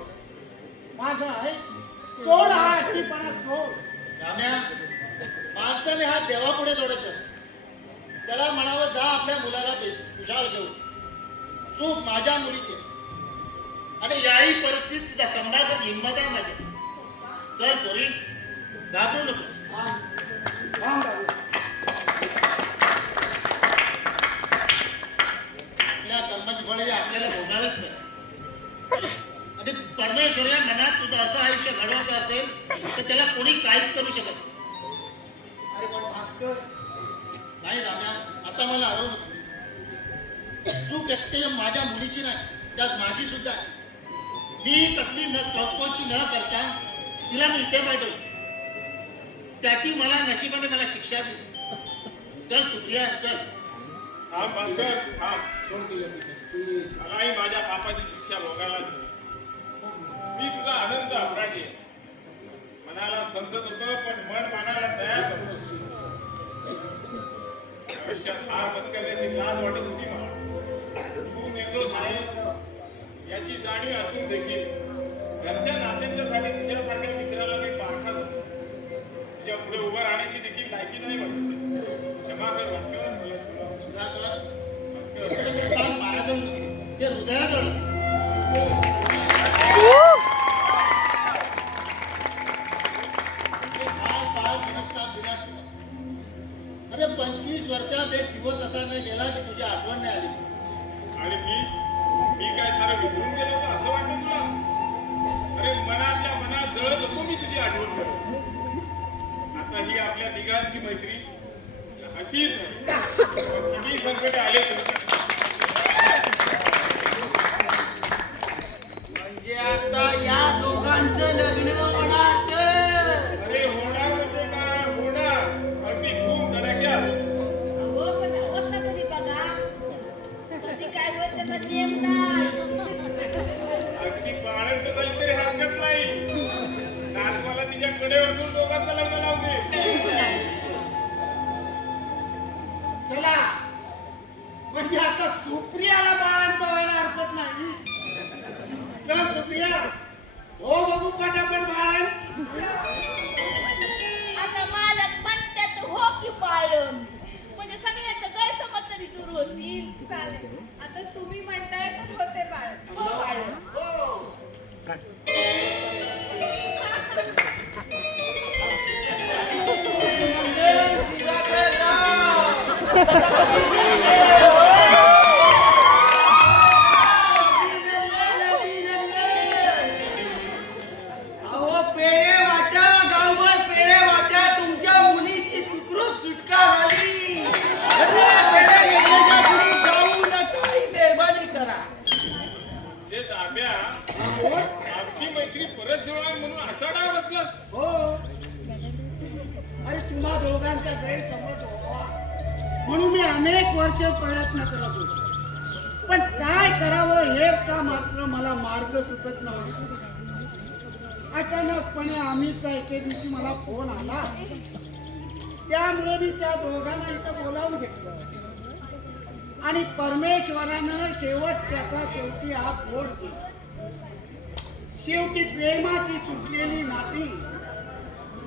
माझं आहे, सोड हा हट्टीपणा, सोड. राम्या, माणसाने हा देवापुढे जोडत असतो. त्याला म्हणावं जा आपल्या मुलाला खुशाल घेऊन. चूक माझ्या मुलीची आणि याही परिस्थितीचा सांभाळ कर. हिंमत आहे माझी. चल पोरी, घाबरू नको. थांब बाबू. आपल्या कर्माची फळ हे आपल्याला भोगावेच नाही. आणि परमेश्वर या मनात तुझं असं आयुष्य घडवायचं असेल तर त्याला कोणी काहीच करू शकत नाही. अरे पण भास्कर, नाही राम्या, आता मला अडवू नको. चूक एकटे माझ्या मुलीची नाही, त्यात माझी सुद्धा आहे. मी कसली चौकशी न करता तिला मी इथे पाठवली. त्याची मला नशिबाने मला शिक्षा दिली. चल सुप्रिया, चल. थांब भास्कर, थांब. मलाही माझ्या पापाची शिक्षा भोगायलाच हवी. मी तुझा आनंद अपराधी आहे. मनाला समजत होतं पण मन मानायला तयार नव्हतं. आयुष्यात हार पत्करण्याची लाज वाटत होती मला. तू निर्दोष आहेस याची जाणीव असून देखील घरच्या नात्यांच्यासाठी तुझ्यासारख्या मित्राला मी पाठा जातो. तुझ्या पुढे उभं राहण्याची देखील लायकी नाही वाटत. क्षमा कर भास्कर, मला सोडा. सुधाकर, ते काम पायाजवळ नसतं, ते हृदयाजवळ असतं. काय मनस्ताप दिलास तुला. अरे 25 वर्षात एक दिवस असा नाही गेला की तुझी आठवण नाही आली. आणि मी काय सारं विसरून गेलो होतो असं वाटतं तुला? अरे मनातल्या मनात जळत होतो मी तुझी आठवण करत. आता ही आपल्या तिघांची मैत्री अशीच आहे. किती संकट आले तरी. म्हणजे आता या दोघांचं लग्न होणार तर? अरे होणार म्हणजे काय होणार? अगदी खूप धडक्यात. हो पण अवस्था तरी बघा. कधी काय होईल त्याचा नियम नाही. अगदी पाळत झाली तरी हरकत नाही. नातवाला तिच्या कडेवर घेऊन दोघांचं लग्न लावू दे. चला, म्हणजे आता सुप्रियाला बाळांत व्हायला हरकत नाही. चल सुप्रिया, हो बघू पटापट बाळांत. आता मालक म्हणतात हो की पाळण. म्हणजे सगळ्यांचं गैरसमज तरी दूर होतील. चालेल. आता तुम्ही म्हणताय तर होते बाळ. हो बाळ. हो. अहो पेढे वाटा गावभर पेढे वाटा तुमच्या मुलीची सुखरूप सुटका झाली. पेढे घेतल्याच्या पुढे जाऊ नका ही मेहरबानी करा. जे दाब्या आमची मैत्री परत जुळवावी म्हणून असा डाव बसलास. हो. अरे तुम्हा दोघांचा गैरसमज व्हावा म्हणून मी अनेक वर्ष प्रयत्न करत होतो. पण काय करावं हेच का मात्र मला मार्ग सुचत नव्हता. अचानकपणे आम्हीचा एके दिवशी मला फोन आला. त्यामुळे मी त्या दोघांना इथं बोलावून घेतलं आणि परमेश्वरानं त्याचा शेवटी हात बोड केला. शेवटी प्रेमाची तुटलेली नाती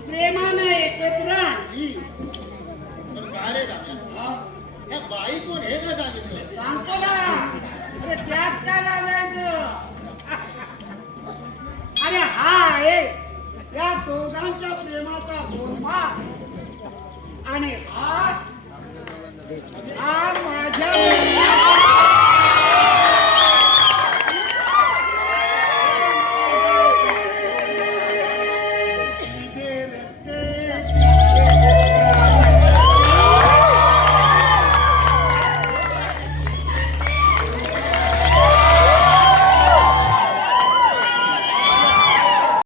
प्रेमानं एकत्र आणली. पण काय रे दादा, हा? ह्या बाई कोण हे का सांगितलं?